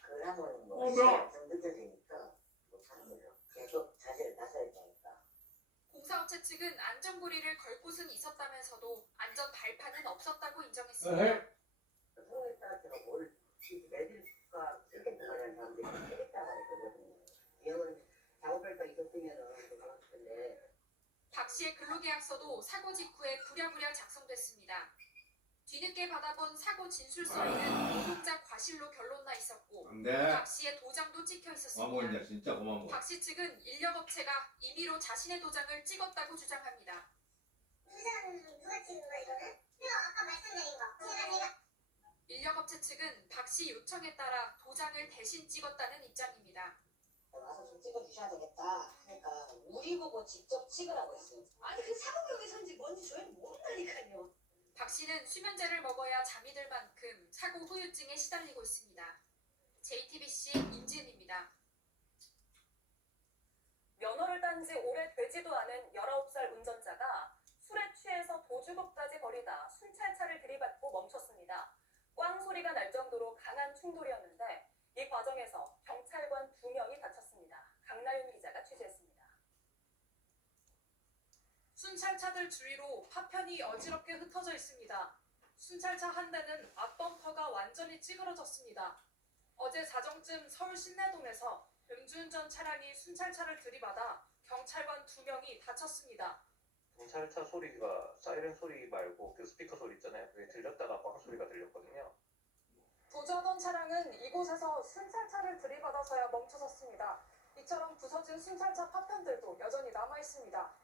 그러면 뭐 시간 좀 늦어지니까 못하는 거죠. 계속 자세를 나서야 되니까. 공사업체 측은 안전고리를 걸 곳은 있었다면서도 안전 발판은 없었다고 인정했습니다. 성에 따라서 뭘 매질과 이렇게 들어가는 사람들이 되겠다고 했거든요. 이건 작업할 거 있었으면은 좋았을 텐데. 박 씨의 근로계약서도 사고 직후에 부랴부랴 작성됐습니다. 뒤늦게 받아본 사고 진술서에는 노동자 과실로 결론나 있었고 안 돼. 박 씨의 도장도 찍혀 있었습니다. 고마워 이제 진짜 고마워. 박 씨 측은 인력업체가 임의로 자신의 도장을 찍었다고 주장합니다. 도장 누가 찍은 거야 이거는? 이거 아까 말씀드린 거. 인력업체 측은 박 씨 요청에 따라 도장을 대신 찍었다는 입장입니다. 와서 좀 찍어주셔야 되겠다 하니까 우리 보고 직접 찍으라고 했어요. 아니 그 사고경이 선지 뭔지 저희는 모른다니까요. 박 씨는 수면제를 먹어야 잠이 들 만큼 사고 후유증에 시달리고 있습니다. JTBC 임지은입니다. 면허를 딴 지 오래 되지도 않은 19살 운전자가 술에 취해서 도주급까지 벌이다 순찰차를 들이받고 멈췄습니다. 꽝 소리가 날 정도로 강한 충돌이었는데 이 과정에서 경찰관 2명이 다쳤습니다. 강나윤 기자가 취재했습니다. 순찰차들 주위로 파편이 어지럽게 흩어져 있습니다. 순찰차 한 대는 앞범퍼가 완전히 찌그러졌습니다. 어제 자정쯤 서울 신내동에서 음주운전 차량이 순찰차를 들이받아 경찰관 2명이 다쳤습니다. 경찰차 소리가 사이렌 소리 말고 그 스피커 소리 있잖아요. 그게 들렸다가 빵 소리가 들렸거든요. 도주하던 차량은 이곳에서 순찰차를 들이받아서야 멈춰섰습니다. 이처럼 부서진 순찰차 파편들도 여전히 남아 있습니다.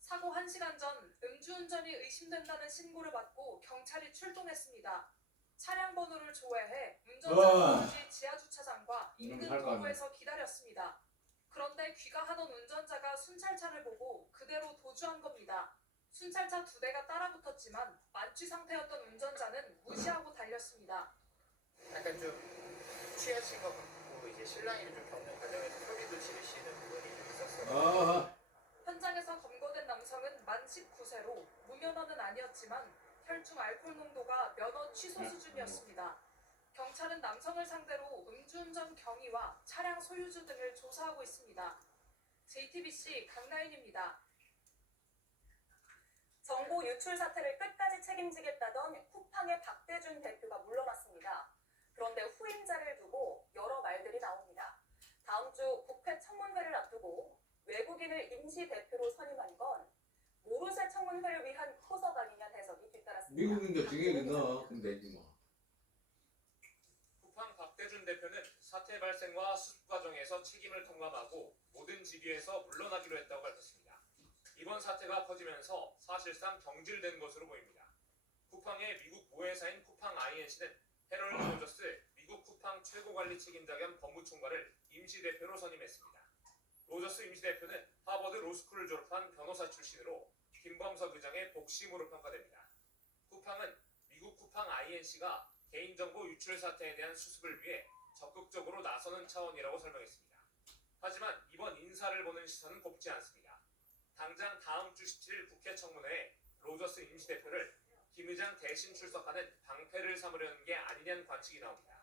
사고 1시간 전 음주운전이 의심된다는 신고를 받고 경찰이 출동했습니다. 차량 번호를 조회해 운전자 거주지 지하주차장과 인근 도로에서 기다렸습니다. 그런데 귀가하던 운전자가 순찰차를 보고 그대로 도주한 겁니다. 순찰차 2대가 따라붙었지만 만취 상태였던 운전자는 무시하고 달렸습니다. 약간 좀 취하신 것 같고 이제 실랑이를 좀 겪는 과정에서 소리도 지르시는 부분이 좀 있었어요. 현장에서 검거된 남성은 만 19세로 무면허는 아니었지만 혈중 알코올 농도가 면허 취소 수준이었습니다. 경찰은 남성을 상대로 음주운전 경위와 차량 소유주 등을 조사하고 있습니다. JTBC 강나인입니다. 정보 유출 사태를 끝까지 책임지겠다던 쿠팡의 박대준 대표가 물러났습니다. 그런데 후임자를 두고 여러 말들이 나옵니다. 다음 주 국회 청문회를 앞두고 외국인을 임시 대표로 선임한 건 모르쇠 청문회를 위한 포석 아니냐는 해석이 뒤따랐습니다. 미국인도 징역에 넣으면 되지 뭐. 쿠팡 박대준 대표는 사태 발생과 수습 과정에서 책임을 통감하고 모든 직위에서 물러나기로 했다고 밝혔습니다. 이번 사태가 커지면서 사실상 경질된 것으로 보입니다. 쿠팡의 미국 모회사인 쿠팡 INC는 헤럴드 로저스 미국 쿠팡 최고관리 책임자 겸 법무총괄을 임시대표로 선임했습니다. 로저스 임시대표는 하버드 로스쿨을 졸업한 변호사 출신으로 김범석 의장의 복심으로 평가됩니다. 쿠팡은 미국 쿠팡 INC가 개인정보 유출 사태에 대한 수습을 위해 적극적으로 나서는 차원이라고 설명했습니다. 하지만 이번 인사를 보는 시선은 곱지 않습니다. 당장 다음 주 17일 국회 청문회에 로저스 임시대표를 김 의장 대신 출석하는 방패를 삼으려는 게 아니냐는 관측이 나옵니다.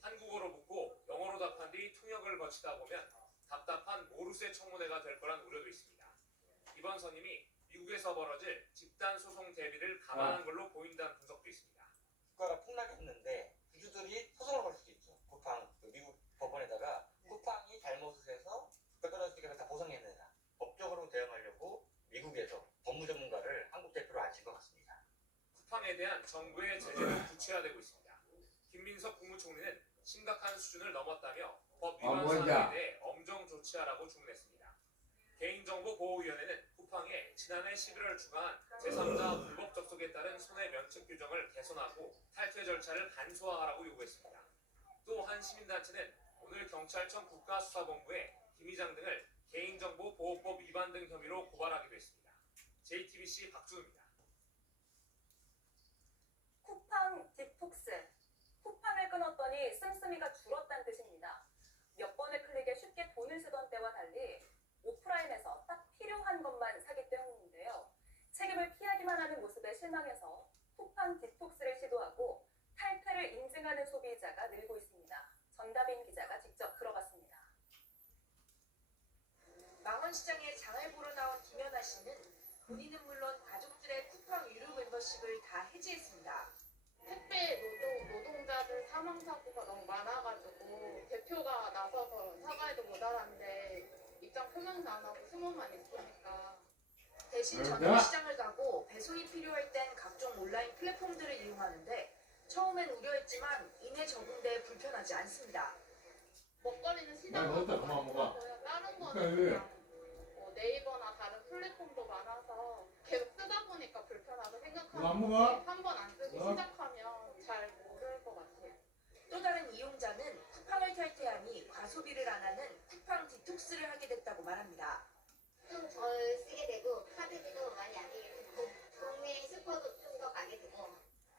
한국어로 묻고 영어로 답한 뒤 통역을 거치다 보면 답답한 모르쇠 청문회가 될 거란 우려도 있습니다. 이번 선임이 미국에서 벌어질 집단 소송 대비를 감안한 걸로 보인다는 분석도 있습니다. 국가가 폭락했는데 주주들이 소송을 걸 수도 있죠. 쿠팡 미국 법원에다가 쿠팡이 잘못을 해서 국가 떨어지게 다 보상했느냐 법적으로 대응하려고 미국에서 법무 전문가를 한국 대표로 앉힌 것 같습니다. 쿠팡에 대한 정부의 제재도 구체화되고 있습니다. 김민석 국무총리는 심각한 수준을 넘었다며 법 위반 사항에 대해 엄정 조치하라고 주문했습니다. 개인정보보호위원회는 쿠팡에 지난해 11월 주관한 제3자 불법 접속에 따른 손해 면책 규정을 개선하고 탈퇴 절차를 간소화하라고 요구했습니다. 또 한 시민단체는 오늘 경찰청 국가수사본부에 김 의장 등을 개인정보보호법 위반 등 혐의로 고발하기도 했습니다. JTBC 박준우입니다. 쿠팡 디톡스. 쿠팡을 끊었더니 씀씀이가 줄었다는 뜻입니다. 몇 번의 클릭에 쉽게 돈을 쓰던 때와 달리 오프라인에서 딱 필요한 것만 사기 때문인데요. 책임을 피하기만 하는 모습에 실망해서 쿠팡 디톡스를 시도하고 탈퇴를 인증하는 소비자가 늘고 있습니다. 전다빈 기자가 직접 들어갔습니다. 망원시장에 장을 보러 나온 김연아 씨는 본인은 물론 가족들의 쿠팡 유료 멤버십을 다 해지했습니다. 택배 노동자들 사망 사고가 너무 많아가지고 대표가 나서서 사과해도 못 알았는데 입장 표명도 안 하고 숨어만 있으니까 대신 전통시장을 가고 배송이 필요할 땐 각종 온라인 플랫폼들을 이용하는데 처음엔 우려했지만 이내 적응돼 불편하지 않습니다. 먹거리는 많이 시장 먹었다. 그만 먹어. 다른 그래. 거는 그냥 뭐 네이버나 다른 플랫폼도 많아서 계속 쓰다 보니까 불편하다 이거 안 먹어? 생각하는데 한 번 안 쓰기 어? 시작하면 잘 모를 것 같아요. 또 다른 이용자는 쿠팡을 탈퇴하니 과소비를 안 하는 쿠팡 디톡스를 하게 됐다고 말합니다. 좀 덜 쓰게 되고 카드비도 많이 아끼게 되고 동네 슈퍼도 좀 더 가게 되고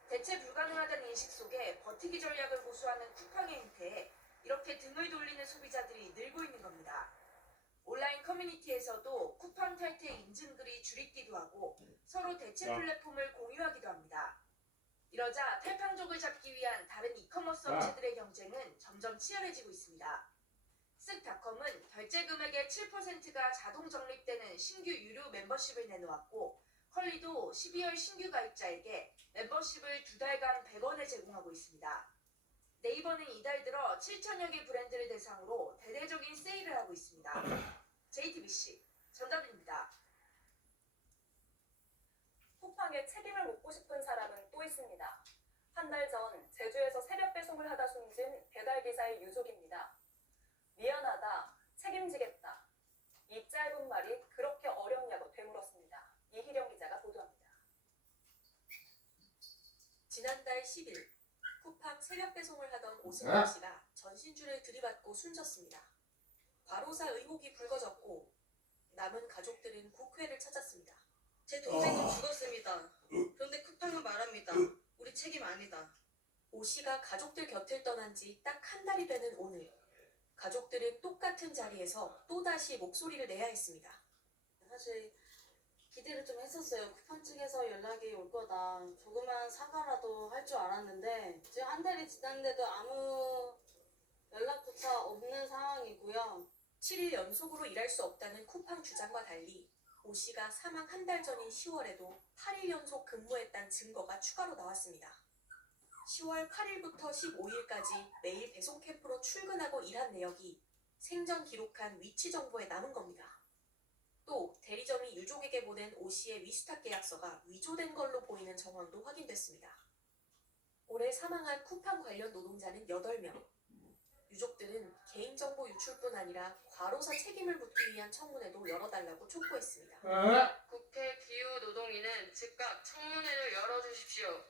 대체 불가능하다는 인식 속에 버티기 전략을 고수하는 쿠팡의 행태에 이렇게 등을 돌리는 소비자들이 늘고 있는 겁니다. 온라인 커뮤니티에서도 쿠팡 탈퇴 인증글이 줄있기도 하고 서로 대체 플랫폼을 공유하기도 합니다. 이러자 탈팡족을 잡기 위한 다른 이커머스 업체들의 경쟁은 점점 치열해지고 있습니다. 쓱닷컴은 결제 금액의 7%가 자동 적립되는 신규 유료 멤버십을 내놓았고 컬리도 12월 신규 가입자에게 멤버십을 2달간 100원에 제공하고 있습니다. 네이버는 이달 들어 7천여 개 브랜드를 대상으로 대대적인 세일을 하고 있습니다. JTBC 전다빈입니다. 쿠팡에 책임을 묻고 싶은 사람은 또 있습니다. 한 달 전 제주에서 새벽 배송을 하다 숨진 배달기사의 유족입니다. 미안하다, 책임지겠다. 이 짧은 말이 그렇게 어렵냐고 되물었습니다. 이희령 기자가 보도합니다. 지난달 10일 쿠팡 새벽 배송을 하던 오승환 씨가 전신줄을 들이받고 숨졌습니다. 과로사 의혹이 불거졌고 남은 가족들은 국회를 찾았습니다. 제 동생도 죽었습니다. 그런데 쿠팡은 말합니다. 우리 책임 아니다. 오 씨가 가족들 곁을 떠난 지 딱 한 달이 되는 오늘, 가족들은 똑같은 자리에서 또다시 목소리를 내야 했습니다. 사실 기대를 좀 했었어요. 쿠팡 측에서 연락이 올 거다. 조그만 사과라도 할 줄 알았는데 지금 한 달이 지났는데도 아무 연락조차 없는 상황이고요. 7일 연속으로 일할 수 없다는 쿠팡 주장과 달리 오 씨가 사망 한 달 전인 10월에도 8일 연속 근무했다는 증거가 추가로 나왔습니다. 10월 8일부터 15일까지 매일 배송 캠프로 출근하고 일한 내역이 생전 기록한 위치 정보에 남은 겁니다. 또 대리점이 유족에게 보낸 오 씨의 위수탁 계약서가 위조된 걸로 보이는 정황도 확인됐습니다. 올해 사망한 쿠팡 관련 노동자는 8명. 유족들은 개인정보 유출뿐 아니라 과로사 책임을 묻기 위한 청문회도 열어달라고 촉구했습니다. 국회 기후노동위는 즉각 청문회를 열어주십시오.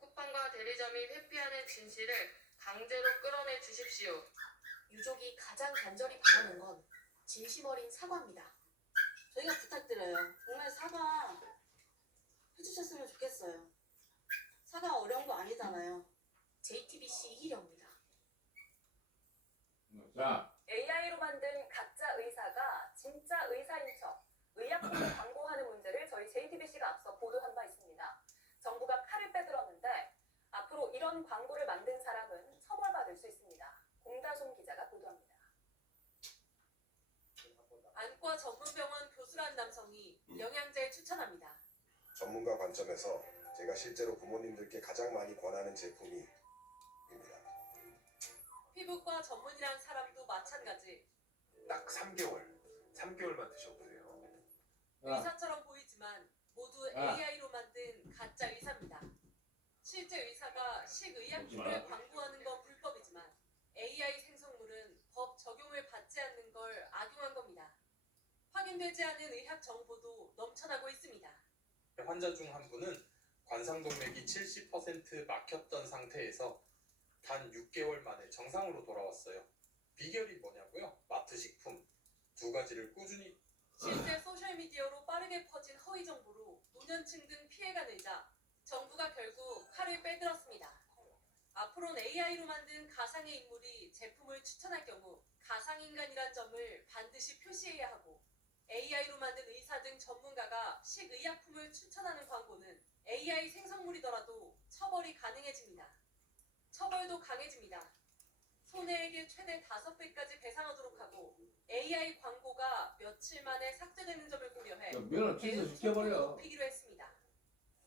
쿠팡과 대리점이 회피하는 진실을 강제로 끌어내 주십시오. 유족이 가장 간절히 바라는 건 진심 어린 사과입니다. 저희가 부탁드려요. 정말 사과 해주셨으면 좋겠어요. 사과 어려운 거 아니잖아요. JTBC 이희령입니다. 자, AI로 만든 가짜 의사가 진짜 의사인 척 의약품을 광고하는 문제를 저희 JTBC가 앞서 보도한 바 있습니다. 정부가 칼을 빼들었는데 앞으로 이런 광고를 만든 사람은 처벌받을 수 있습니다. 공다솜 기자가 보도합니다. 안과 전문병원 교수란 남성이 영양제 추천합니다. 전문가 관점에서 제가 실제로 부모님들께 가장 많이 권하는 제품이 피부과 전문이란 사람도 마찬가지. 딱 3개월만 드셔보세요. 의사처럼 보이지만 모두 AI로 만든 가짜 의사입니다. 실제 의사가 식의약품을 광고하는 건 불법이지만 AI 생성물은 법 적용을 받지 않는 걸 악용한 겁니다. 확인되지 않은 의학 정보도 넘쳐나고 있습니다. 환자 중 한 분은 관상동맥이 70% 막혔던 상태에서 단 6개월 만에 정상으로 돌아왔어요. 비결이 뭐냐고요? 마트 식품 2가지를 꾸준히. 실제 소셜미디어로 빠르게 퍼진 허위 정보로 노년층 등 피해가 늘자 정부가 결국 칼을 빼들었습니다. 앞으로는 AI로 만든 가상의 인물이 제품을 추천할 경우 가상인간이란 점을 반드시 표시해야 하고 AI로 만든 의사 등 전문가가 식의약품을 추천하는 광고는 AI 생성물이더라도 처벌이 가능해집니다. 처벌도 강해집니다. 손해액의 최대 5배까지 배상하도록 하고 AI 광고가 며칠 만에 삭제되는 점을 고려해 면을 취소시켜버려. 높이기로 했습니다.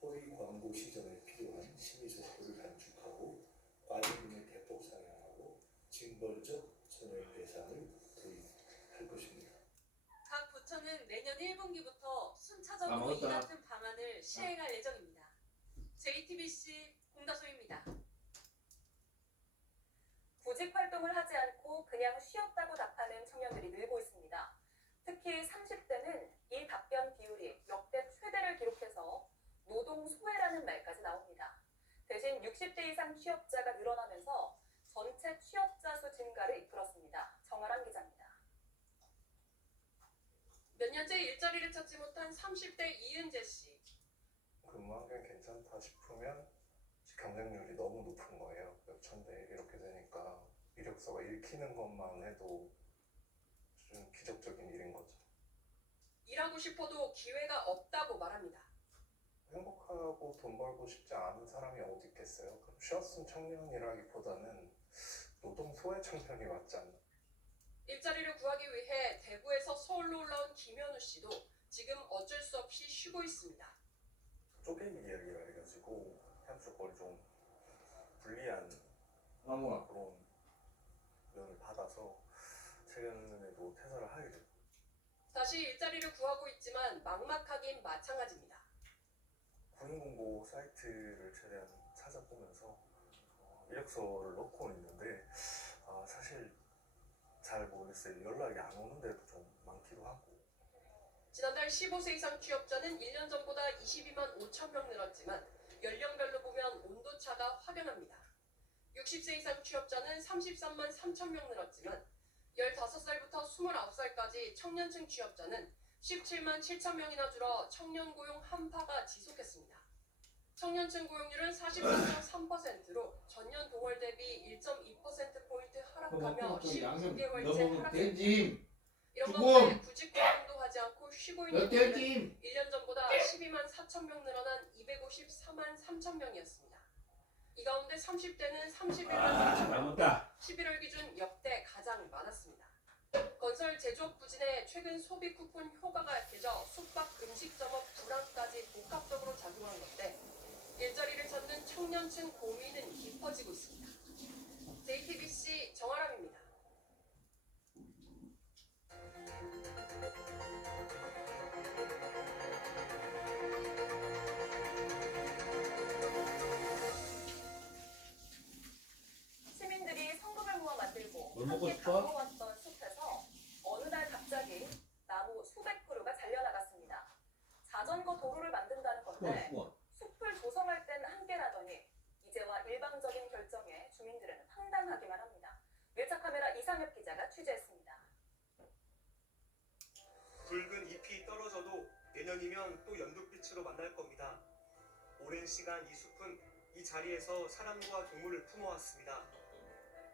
허위 광고 시전에 필요한 심의소포를 단축하고 과징금을 대폭 상향하고 징벌적 손해배상을 도입할 것입니다. 각 저는 내년 1분기부터 순차적으로 이 먹었다. 같은 방안을 시행할 예정입니다. JTBC 공다소입니다. 구직 활동을 하지 않고 그냥 쉬었다고 답하는 청년들이 늘고 있습니다. 특히 30대는 이 답변 비율이 역대 최대를 기록해서 노동 소외라는 말까지 나옵니다. 대신 60대 이상 취업자가 늘어나면서 전체 취업자 수 증가를 이끌었습니다. 정아람 기자입니다. 몇 년째 일자리를 찾지 못한 30대 이은재 씨. 근무 환경이 괜찮다 싶으면 경쟁률이 너무 높은 거예요. 몇천 대 이렇게 되니까 이력서가 읽히는 것만 해도 좀 기적적인 일인 거죠. 일하고 싶어도 기회가 없다고 말합니다. 행복하고 돈 벌고 싶지 않은 사람이 어디 있겠어요. 그럼 쉬었은 청년이라기보다는 노동 소외 청년이 맞지 않나. 일자리를 구하기 위해 대구에서 서울로 올라온 김현우 씨도 지금 어쩔 수 없이 쉬고 있습니다. 쪼개기 이야기가 해가지고 현실적으로 좀 불리한 그런 면을 받아서 최근에도 퇴사를 하게 됐고. 다시 일자리를 구하고 있지만 막막하긴 마찬가지입니다. 군인공고 사이트를 최대한 찾아보면서 이력서를 넣고 있는데 사실 잘 모르겠어요. 연락이 안 오는 데도 좀 많기도 하고. 지난달 15세 이상 취업자는 1년 전보다 22만 5천 명 늘었지만 연령별로 보면 온도차가 확연합니다. 60세 이상 취업자는 33만 3천 명 늘었지만 15살부터 29살까지 청년층 취업자는 17만 7천 명이나 줄어 청년 고용 한파가 지속했습니다. 청년층 고용률은 44.3%로 전년 동월 대비 1.2%포인트 하락하며 19개월째 하락했습니다. 이런 가운데 구직 활동도 하지 않고 쉬고 있는 분들은 1년 전보다 12만 4천 명 늘어난 254만 3천 명이었습니다. 이 가운데 30대는 31만 3천 명, 11월 기준 역대 가장 많았습니다. 건설 제조업 부진에 최근 소비 쿠폰 효과가 약해져 숙박 음식점업 불황까지 복합적으로 작용한 건데 일자리를 찾는 청년층 고민은 깊어지고 있습니다. JTBC 정아람입니다. 시민들이 성금을 모아 만들고 뭘 먹고 함께 싶어? 바꿔왔던 숲에서 어느 날 갑자기 나무 수백 그루가 잘려나갔습니다. 자전거 도로를 만든다는 건데 숲을 조성할 땐 한계라더니 이제와 일방적인 결정에 주민들은 황당하기만 합니다. 밀착카메라 이상엽 기자가 취재했습니다. 붉은 잎이 떨어져도 내년이면 또 연두빛으로 만날 겁니다. 오랜 시간 이 숲은 이 자리에서 사람과 동물을 품어왔습니다.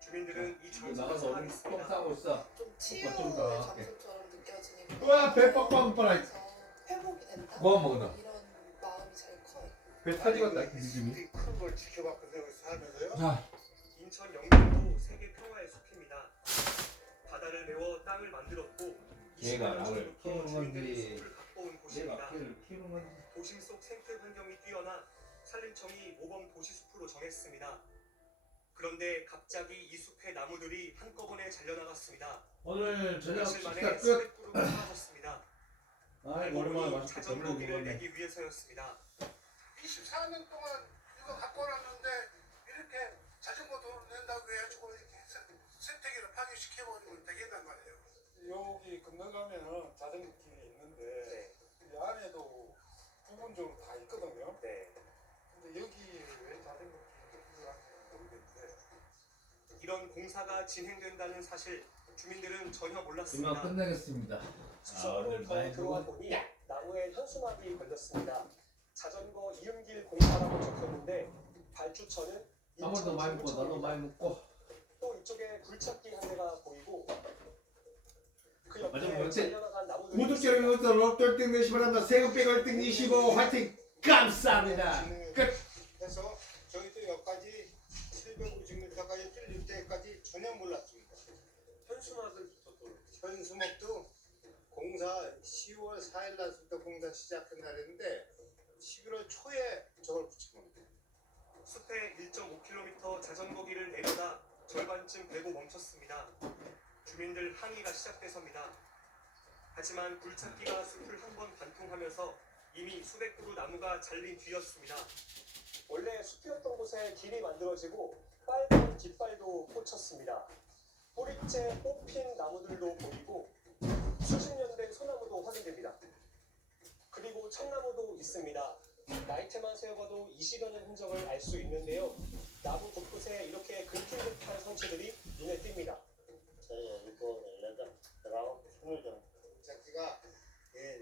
주민들은 이 나가서 장소를 어디 뻥 사랑했습니다. 싸고 있어. 좀 치유의 좀 장소처럼 느껴지니까 와, 배 뻑뻑 빨아. 회복이 된다? 뭐 먹나? 이런 마음이 제일 커요. 배 터지겠다, 느낌이. 큰걸 지켜봤거든요, 여기서 살면서요. 자. 인천 영등도 세계 평화의 숲입니다. 바다를 메워 땅을 만들었고 얘가 20년 나를 전부터 키우는 주민들이 건지, 숲을 가꿔온 얘가 곳입니다. 걔를 키우는 건지. 도심 속 생태 환경이 뛰어나 산림청이 모범 도시숲으로 정했습니다. 그런데 갑자기 이 숲의 나무들이 한꺼번에 잘려나갔습니다. 오늘 저녁 며칠 식사 만에 끝. 400그루가 사라졌습니다. 아이고, 얼마나 알고 보니 맛있게 자전거기를 먹네. 내기 위해서였습니다. 24년 동안 이거 갖고 놨는데 이렇게 자전거 도로 낸다고 해가지고 이렇게 생태계를 파괴시켜버리면 되겠단 말이에요. 여기 건너가면은 자전거 길이 있는데 이 안에도 부분적으로 다 있거든요. 근데 여기 왜 자전거 길을 하는지 모르겠는데 이런 공사가 진행된다는 사실 주민들은 전혀 이만 몰랐습니다. 끝내겠습니다. 수석으로 오늘 더 많이 들어와 보고. 보니 나무에 현수막이 걸렸습니다. 자전거 이음길 공사라고 적혔는데 발주처는 아무도 많이 먹고 나도 많이 먹고. 또 이쪽에 굴착기 한 대가 보이고 그 맞아, 옆에 뭐지? 잘려나간 나무들이 무득자를 위해서 롯데 1등 내시 바란다. 세금 빼고 1등 25 화이팅! 감사합니다. 끝! 그래서 저희도 여기까지 750m까지 뚫릴 때까지 전혀 몰랐습니다. 현수막을 현수막도 공사 10월 4일 날부터 공사 시작한 날인데 11월 초에 저걸 붙인 겁니다. 숲에 1.5km 자전거길을 내려다 절반쯤 되고 멈췄습니다. 주민들 항의가 시작돼서입니다. 하지만 굴착기가 숲을 한 번 관통하면서 이미 수백 그루 나무가 잘린 뒤였습니다. 원래 숲이었던 곳에 길이 만들어지고 빨간 깃발도 꽂혔습니다. 뿌리째 뽑힌 나무들도 보이고 수십 년 된 소나무도 확인됩니다. 그리고 참나무도 있습니다. 나이테만 세어봐도 20여년 흔적을 알 수 있는데요. 나무 곳곳에 이렇게 긁힌 듯한 상처들이 눈에 띕니다. 굴착기가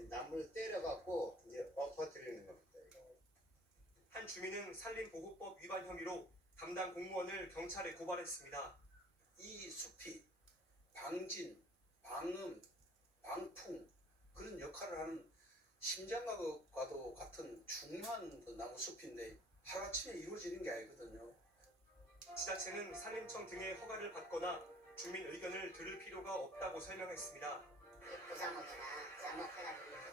나무를 때려갖고 이제 엎어뜨리는 겁니다. 한 주민은 산림보호법 위반 혐의로 담당 공무원을 경찰에 고발했습니다. 이 숲이 방진, 방음, 방풍 그런 역할을 하는 심장과도 같은 중요한 그 나무 숲인데 하루아침에 이루어지는 게 아니거든요. 지자체는 산림청 등의 허가를 받거나 주민 의견을 들을 필요가 없다고 설명했습니다.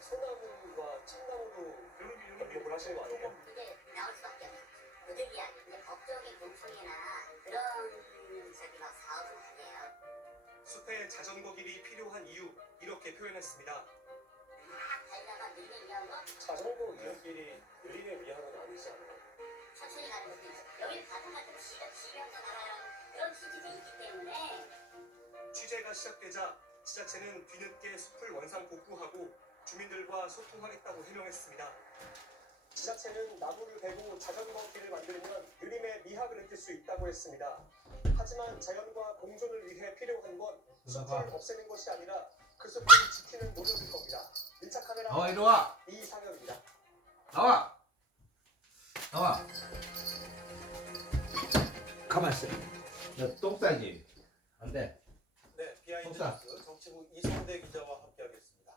소나무와 참나무도 등록을 하신 거 아니에요? 그게 나올 수밖에 없어요. 그들이 아닌데 법적인 공청이나 그런 막 사업은 아니에요. 숲에 자전거 길이 필요한 이유 이렇게 표현했습니다. 달려가 느리면 위한 거 자전거 이용길이 느리면 위험은 아니지 않나요? 천천히 가는 것도 있어요. 여기는 가끔가다 좀 쉬면서 나가는 그런 시기도 있기 때문에 취재가 시작되자 지자체는 뒤늦게 숲을 원상 복구하고 주민들과 소통하겠다고 해명했습니다. 지자체는 나무를 베고 자전거 길을 만들면 느림의 미학을 느낄 수 있다고 했습니다. 하지만 자연과 공존을 위해 필요한 건 숲을 없애는 것이 아니라 그 숲을 지키는 노력일 겁니다. 1차 카메라 이리 와. 이상엽입니다. 나와. 가만 있어. 너똥 싸지. 안 돼. 네, 비하인드 없다. 뉴스 정치부 이성대 기자와 함께하겠습니다.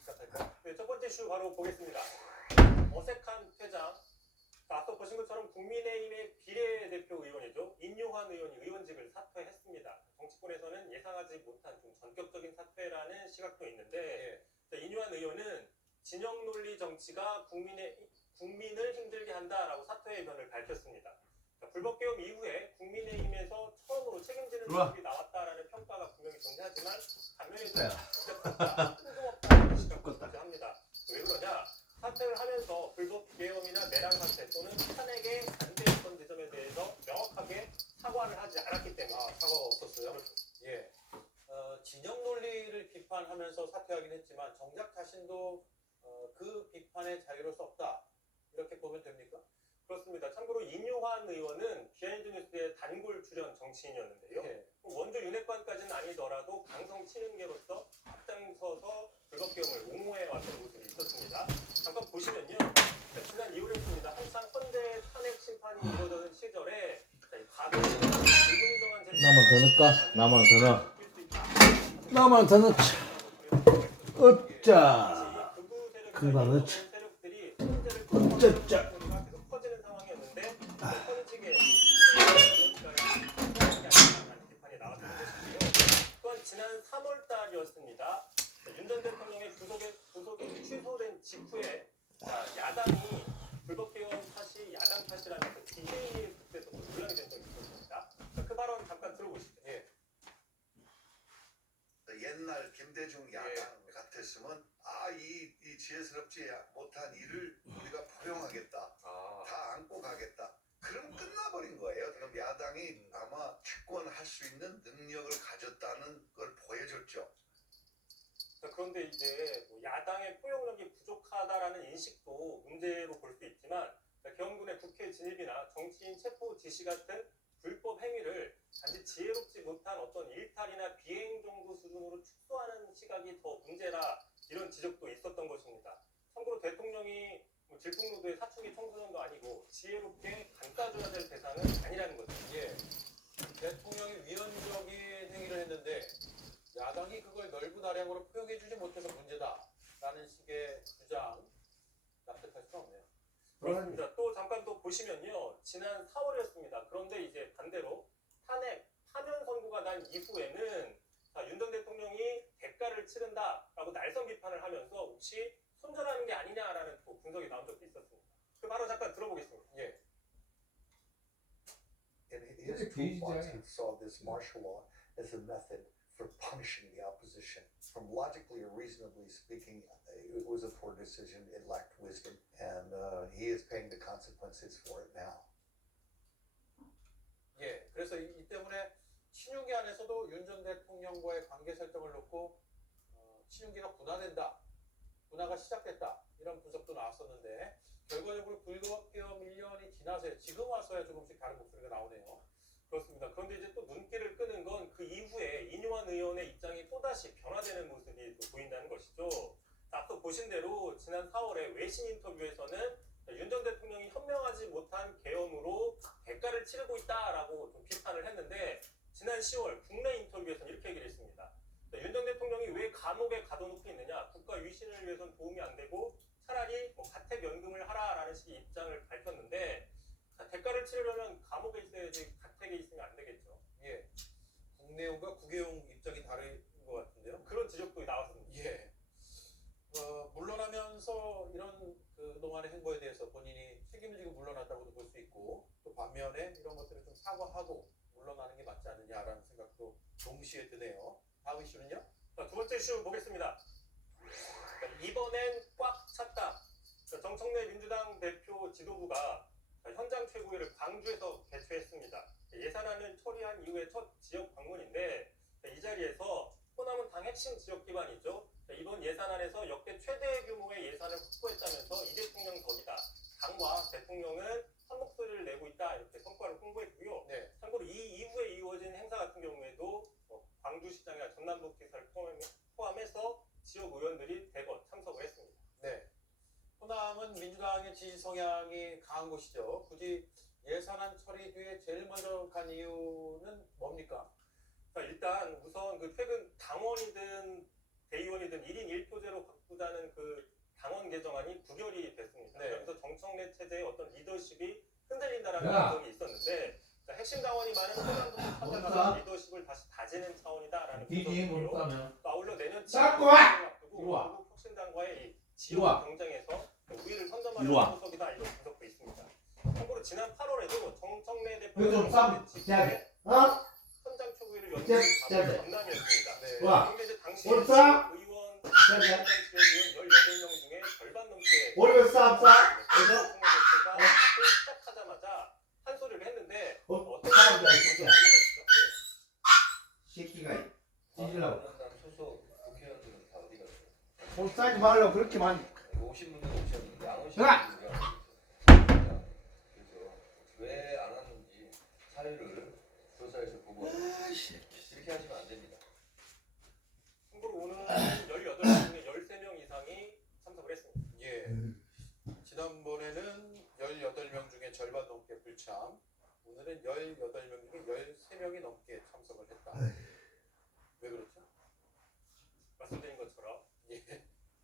시작할까요? 네, 첫 번째 이슈 바로 보겠습니다. 어색한 퇴장. 앞서 보신 것처럼 국민의힘의 비례대표 의원이죠. 인요한 의원이 의원직을 사퇴했습니다. 정치권에서는 예상하지 못한 좀 전격적인 사퇴라는 시각도 있는데 인요한 의원은 진영 논리 정치가 국민을 힘들게 한다라고 사퇴 의견을 밝혔습니다. 불법 계엄 이후에 국민의힘에서 처음으로 책임지는 모습이 나왔다라는 평가가 분명히 존재하지만 반면에 뜬금없다는 시각도 존재합니다. 왜 그러냐? 사퇴를 하면서 불법 계엄이나 내란 사태 또는 탄핵에 반대했던 지점에 대해서 명확하게 사과를 하지 않았기 때문에 사과가 없었어요? 예. 진영 논리를 비판하면서 사퇴하긴 했지만 정작 자신도 그 비판의 자유로울 수 없다. 이렇게 보면 됩니까? 그렇습니다. 참고로 인요한 의원은 비하인드 뉴스의 단골 출연 정치인이었는데요. 원조 윤핵관까지는 아니더라도 강성 친윤계로서 앞장서서 불법 계엄을 옹호해왔던 모습이 있었습니다. 잠깐 보시면요. 지난 2월이었습니다. 한창 헌재 탄핵 심판이 이루어졌던 시절에 나만 더 넣을까? 나만 더 넣자. 어짜. 금방 넣자. 어쩌자. 퍼지는 상황이었는데 헌직에 비판이 나왔던 것이고요. 또한 지난 3월 달이었습니다. 윤 전 대통령의 구속이 취소된 직후에 야당이 불법 계엄 탓이 야당 탓이라는 그 DJ 그때도 논란이 된 적이 있었습니다. 그 발언 잠깐 들어보시죠. 예. 옛날 김대중 야당 같았으면 이 지혜스럽지 못한 일을 우리가 포용하겠다. 다 안고 가겠다. 그럼 끝나버린 거예요. 그럼 야당이 아마 집권할 수 있는 능력을 가졌다는 걸 보여줬죠. 그런데 이제 야당의 포용력이 부족하다라는 인식도 문제로 볼 수 있지만 계엄군의 국회 진입이나 정치인 체포 지시 같은 불법 행위를 단지 지혜롭지 못한 어떤 일탈이나 비행 정도 수준으로 축소하는 시각이 더 문제라 이런 지적도 있었던 것입니다. 참고로 대통령이 질풍노도의 사춘기 청소년도 아니고 지혜롭게 감싸줘야 될 대상은 아니라는 거죠. 예. 대통령이 위헌적인 행위를 했는데 야당이 그걸 넓은 아량으로 포용해주지 못해서 문제다라는 식의 주장 납득할 수가 없네요. 그렇습니다. 또 잠깐 또 보시면요. 지난 4월이었습니다. 그런데 이제 반대로 탄핵, 파면 선고가 난 이후에는 윤 전 대통령이 대가를 치른다라고 날선 비판을 하면서 혹시 손절하는 게 아니냐라는 또 분석이 나온 적도 있었습니다. 그 바로 잠깐 들어보겠습니다. 예. In his toolbox, he saw this martial law as a method for punishing the opposition. From logically or reasonably speaking, it was a poor decision. It lacked wisdom, and he is paying the consequences for it now. 예, 그래서 이 때문에 친윤계 안에서도 윤 전 대통령과의 관계 설정을 놓고 친윤계가 분화된다, 분화가 시작됐다 이런 분석도 나왔었는데 결과적으로 불교개혁 1년이 지나서 지금 와서야 조금씩 다른 목소리가 나오네요. 그렇습니다. 그런데 이제 또 눈길을 끄는 건 그 이후에 이뇨한 의원의 입장이 또다시 변화되는 모습이 또 보인다는 것이죠. 앞서 보신 대로 지난 4월에 외신 인터뷰에서는 윤 전 대통령이 현명하지 못한 계엄으로 대가를 치르고 있다라고 좀 비판을 했는데 지난 10월 국내 인터뷰에서는 이렇게 얘기를 했습니다. 윤 전 대통령이 왜 감옥에 가둬놓고 있느냐, 국가 위신을 위해서는 도움이 안 되고 차라리 뭐 가택연금을 하라라는 식의 입장을 밝혔는데 대가를 치르려면 감옥에 있어야지 가택에 있으면 안 되겠죠. 예, 국내용과 국외용 입장이 다른 것 같은데요. 그런 지적도 나왔습니다. 예. 물러나면서 이런 그동안의 행보에 대해서 본인이 책임을 지고 물러났다고도 볼 수 있고 또 반면에 이런 것들을 좀 사과하고 물러나는 게 맞지 않느냐라는 생각도 동시에 드네요. 다음 이슈는요? 자, 두 번째 이슈 보겠습니다. 이번엔 꽉 찼다. 정청래 민주당 대표 지도부가 현장 최고위를 광주에서 개최했습니다. 예산안을 처리한 이후에 첫 지역 방문인데 이 자리에서 호남은 당 핵심 지역 기반이죠. 이번 예산안에서 역대 최대 규모의 예산을 확보했다면서 이 대통령 덕이다. 당과 대통령은 한 목소리를 내고 있다. 이렇게 성과를 홍보했고요. 네. 참고로 이 이후에 이루어진 행사 같은 경우에도 광주시장이나 전남도지사를 포함해서 지역 의원들이 대거 참석을 했습니다. 네. 호남은 민주당의 지지 성향이 강한 곳이죠. 굳이 예산안 처리 뒤에 제일 먼저 간 이유는 뭡니까? 자, 일단 우선 그 최근 당원이든 대의원이든 1인 1표제로 바꾸자는 그 당원 개정안이 부결이 됐습니다. 네. 그래서 정청래 체제의 어떤 리더십이 흔들린다라는 감정이 있었는데 자, 핵심 당원이 많은 호남부터 찾아가서 리더십을 다시 다지는 차원이다라는 분석이고요. 아울러 내년 7월 앞두고 한국 혁신당과의 이 지역 경쟁에서 우위를 선점하는 소속이다 이런 분석도 있습니다. 참고로 지난 8월에도 정청래 대표가 직후에 현장 초구위를 연주한 전남이었습니다. 그런데 이제 당시 의원 지역 의원 18명 중에 절반 넘게 대표가 시작하자마자 한 소리를 했는데 어떤 사람들이 먼저 알고 가시죠? 새끼가 찢으려고. 소속 국회의원들은 다 어디 갔어요? 돈 싸지 말라고 그렇게 많이. 오신 분들 오셨는데 안 오신 야! 분들 그래서 왜 안 왔는지 사례를 조사해서 보고 이렇게 하시면 안 됩니다. 참고로 오늘 18명 중에 13명 이상이 참석을 했습니다. 예. 지난번에는 18명 중에 절반 넘게 불참, 오늘은 18명 중에 13명이 넘게 참석을 했다. 왜 그렇죠? 말씀드린 것처럼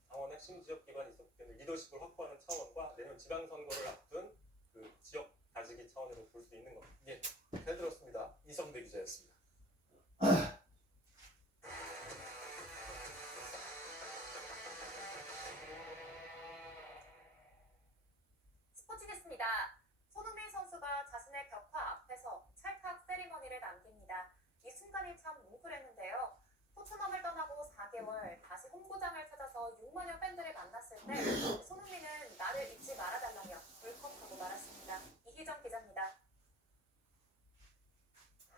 당원 핵심 지역 기반이 있었기 때문에 리더십을 확보하는 차원과 내년 지방선거를 앞둔 그 지역 다지기 차원으로 볼 수 있는 겁니다. 예, 잘 들었습니다. 이성배 기자였습니다. 스포츠됐습니다. 손흥민 선수가 자신의 벽화 앞에서 찰칵 세리머니를 남깁니다. 이 순간이 참 뭉클했는데요. 토트넘을 떠나고 4개월 다시 홈구장을 찾아서 6만여 팬들을 만났을 때 손흥민은 나를 잊지 말아달라며 울컥하고 말았습니다. 이희정 기자입니다.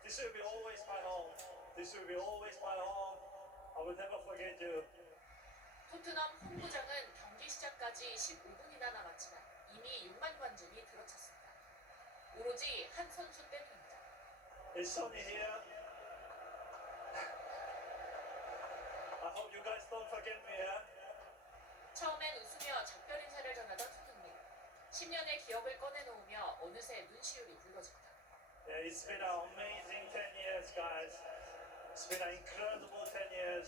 This will be always my home. This will be always my home. I will never forget you. 토트넘 홈구장은 경기 시작까지 15분이나 남았지만 이미 6만 관중이 들어찼습니다. 오로지 한 선수 때문입니다. It's sunny here. I hope you guys don't forget me. 처음엔 웃으며 작별 인사를 전하던 손흥민. 10년의 기억을 꺼내놓으며 어느새 눈시울이 붉어집니다. Yeah, it's been an amazing 10 years, guys. It's been an incredible 10 years.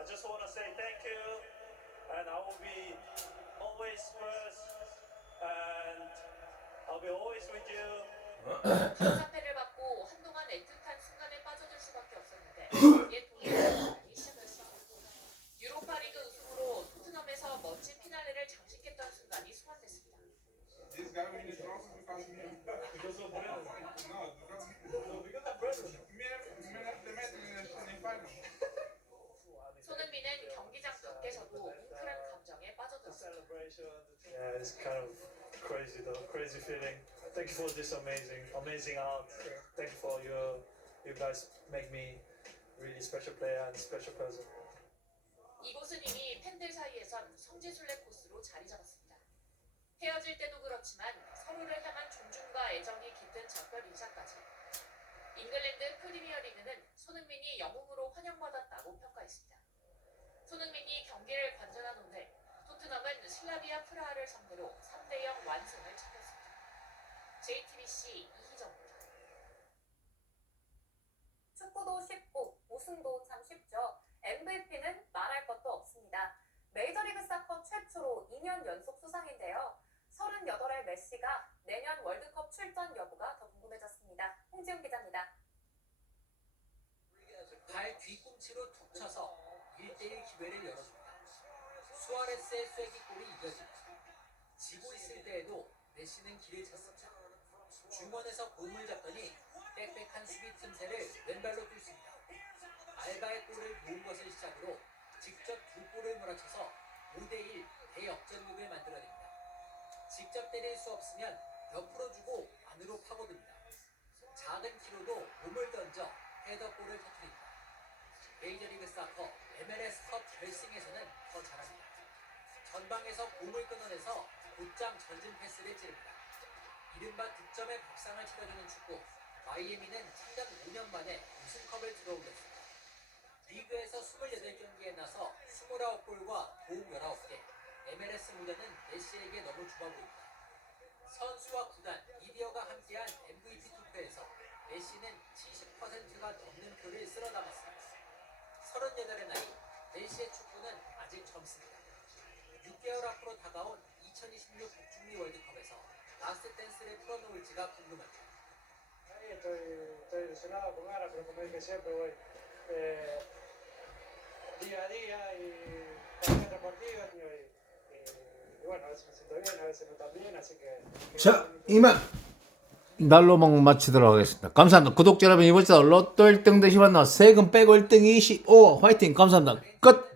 I just want to say thank you, and I will be always first, and I'll be always with you. 감사패를 받고 한동안 애틋한 순간에 빠져들 수밖에 없었는데 이게 동료들이 시작했습니다. 유로파리그 우승으로 토트넘에서 멋진 피날레를 장식했던 순간이 소환됐습니다. This guy win the trophy because of Brandon. No, because of Brandon. They met in the final. Yeah, it's kind of crazy though, crazy feeling. Thank you for this amazing art. Thank you for you guys make me really special player and special person. 이곳은 이미 팬들 사이에선 성지순례 코스로 자리 잡았습니다. 헤어질 때도 그렇지만 서로를 향한 존중과 애정이 깃든 작별 인사까지. 잉글랜드 프리미어리그는 손흥민이 영웅으로 환영받았다고 평가했습니다. 손흥민이 경기를 관전한 오늘 토트넘은 슬라비아 프라하를 상대로 3대0 완승을 챙겼습니다. JTBC 이희정입니다. 축구도 쉽고 우승도 참 쉽죠. MVP는 말할 것도 없습니다. 메이저리그 사커 최초로 2년 연속 수상인데요. 38의 메시가 내년 월드컵 출전 여부가 더 궁금해졌습니다. 홍지영 기자입니다. 발 뒤꿈치로 툭 쳐서 1대1 기회를 열어줍니다. 수아레스의 쐐기골이 이겨집니다. 지고 있을 때에도 메시는 길을 찾습니다. 중원에서 공을 잡더니 빽빽한 수비 틈새를 왼발로 뚫습니다. 알바의 골을 도운 것을 시작으로 직접 두 골을 몰아쳐서 5대1 대역전극을 만들어냅니다. 직접 때릴 수 없으면 옆으로 주고 안으로 파고듭니다. 작은 키로도 몸을 던져 헤더골을 터뜨립니다. 메이저리그 사커 MLS컵 결승에서는 더 잘합니다. 전방에서 공을 끊어내서 곧장 전진 패스를 찌릅니다. 이른바 득점의 밥상을 차려주는 축구, 마이애미는 창단 5년 만에 우승컵을 들어올렸습니다. 리그에서 28경기에 나서 29골과 도움 19개, MLS 무대는 메시에게 너무 좁아 보입니다. 선수와 구단, 미디어가 함께한 MVP 투표에서 메시는 70%가 넘는 표를 쓸어 담았습니다. 38의 나이, 메시의 축구는 아직 젊습니다. 6개월 앞으로 다가온 2026 북중미 월드컵에서 라스트 댄스를 풀어놓을지가 궁금합니다. Estoy ilusionado con ganas, pero como dije siempre voy día a día y partido tras partido y bueno, a veces me siento bien, a veces no tan bien, así que... 자, 이만 날로먹 마치도록 하겠습니다. 감사합니다. 구독자 여러분, 이번 주 로또 1등 되시면 세금 빼고 1등 25 화이팅. 감사합니다. 끝.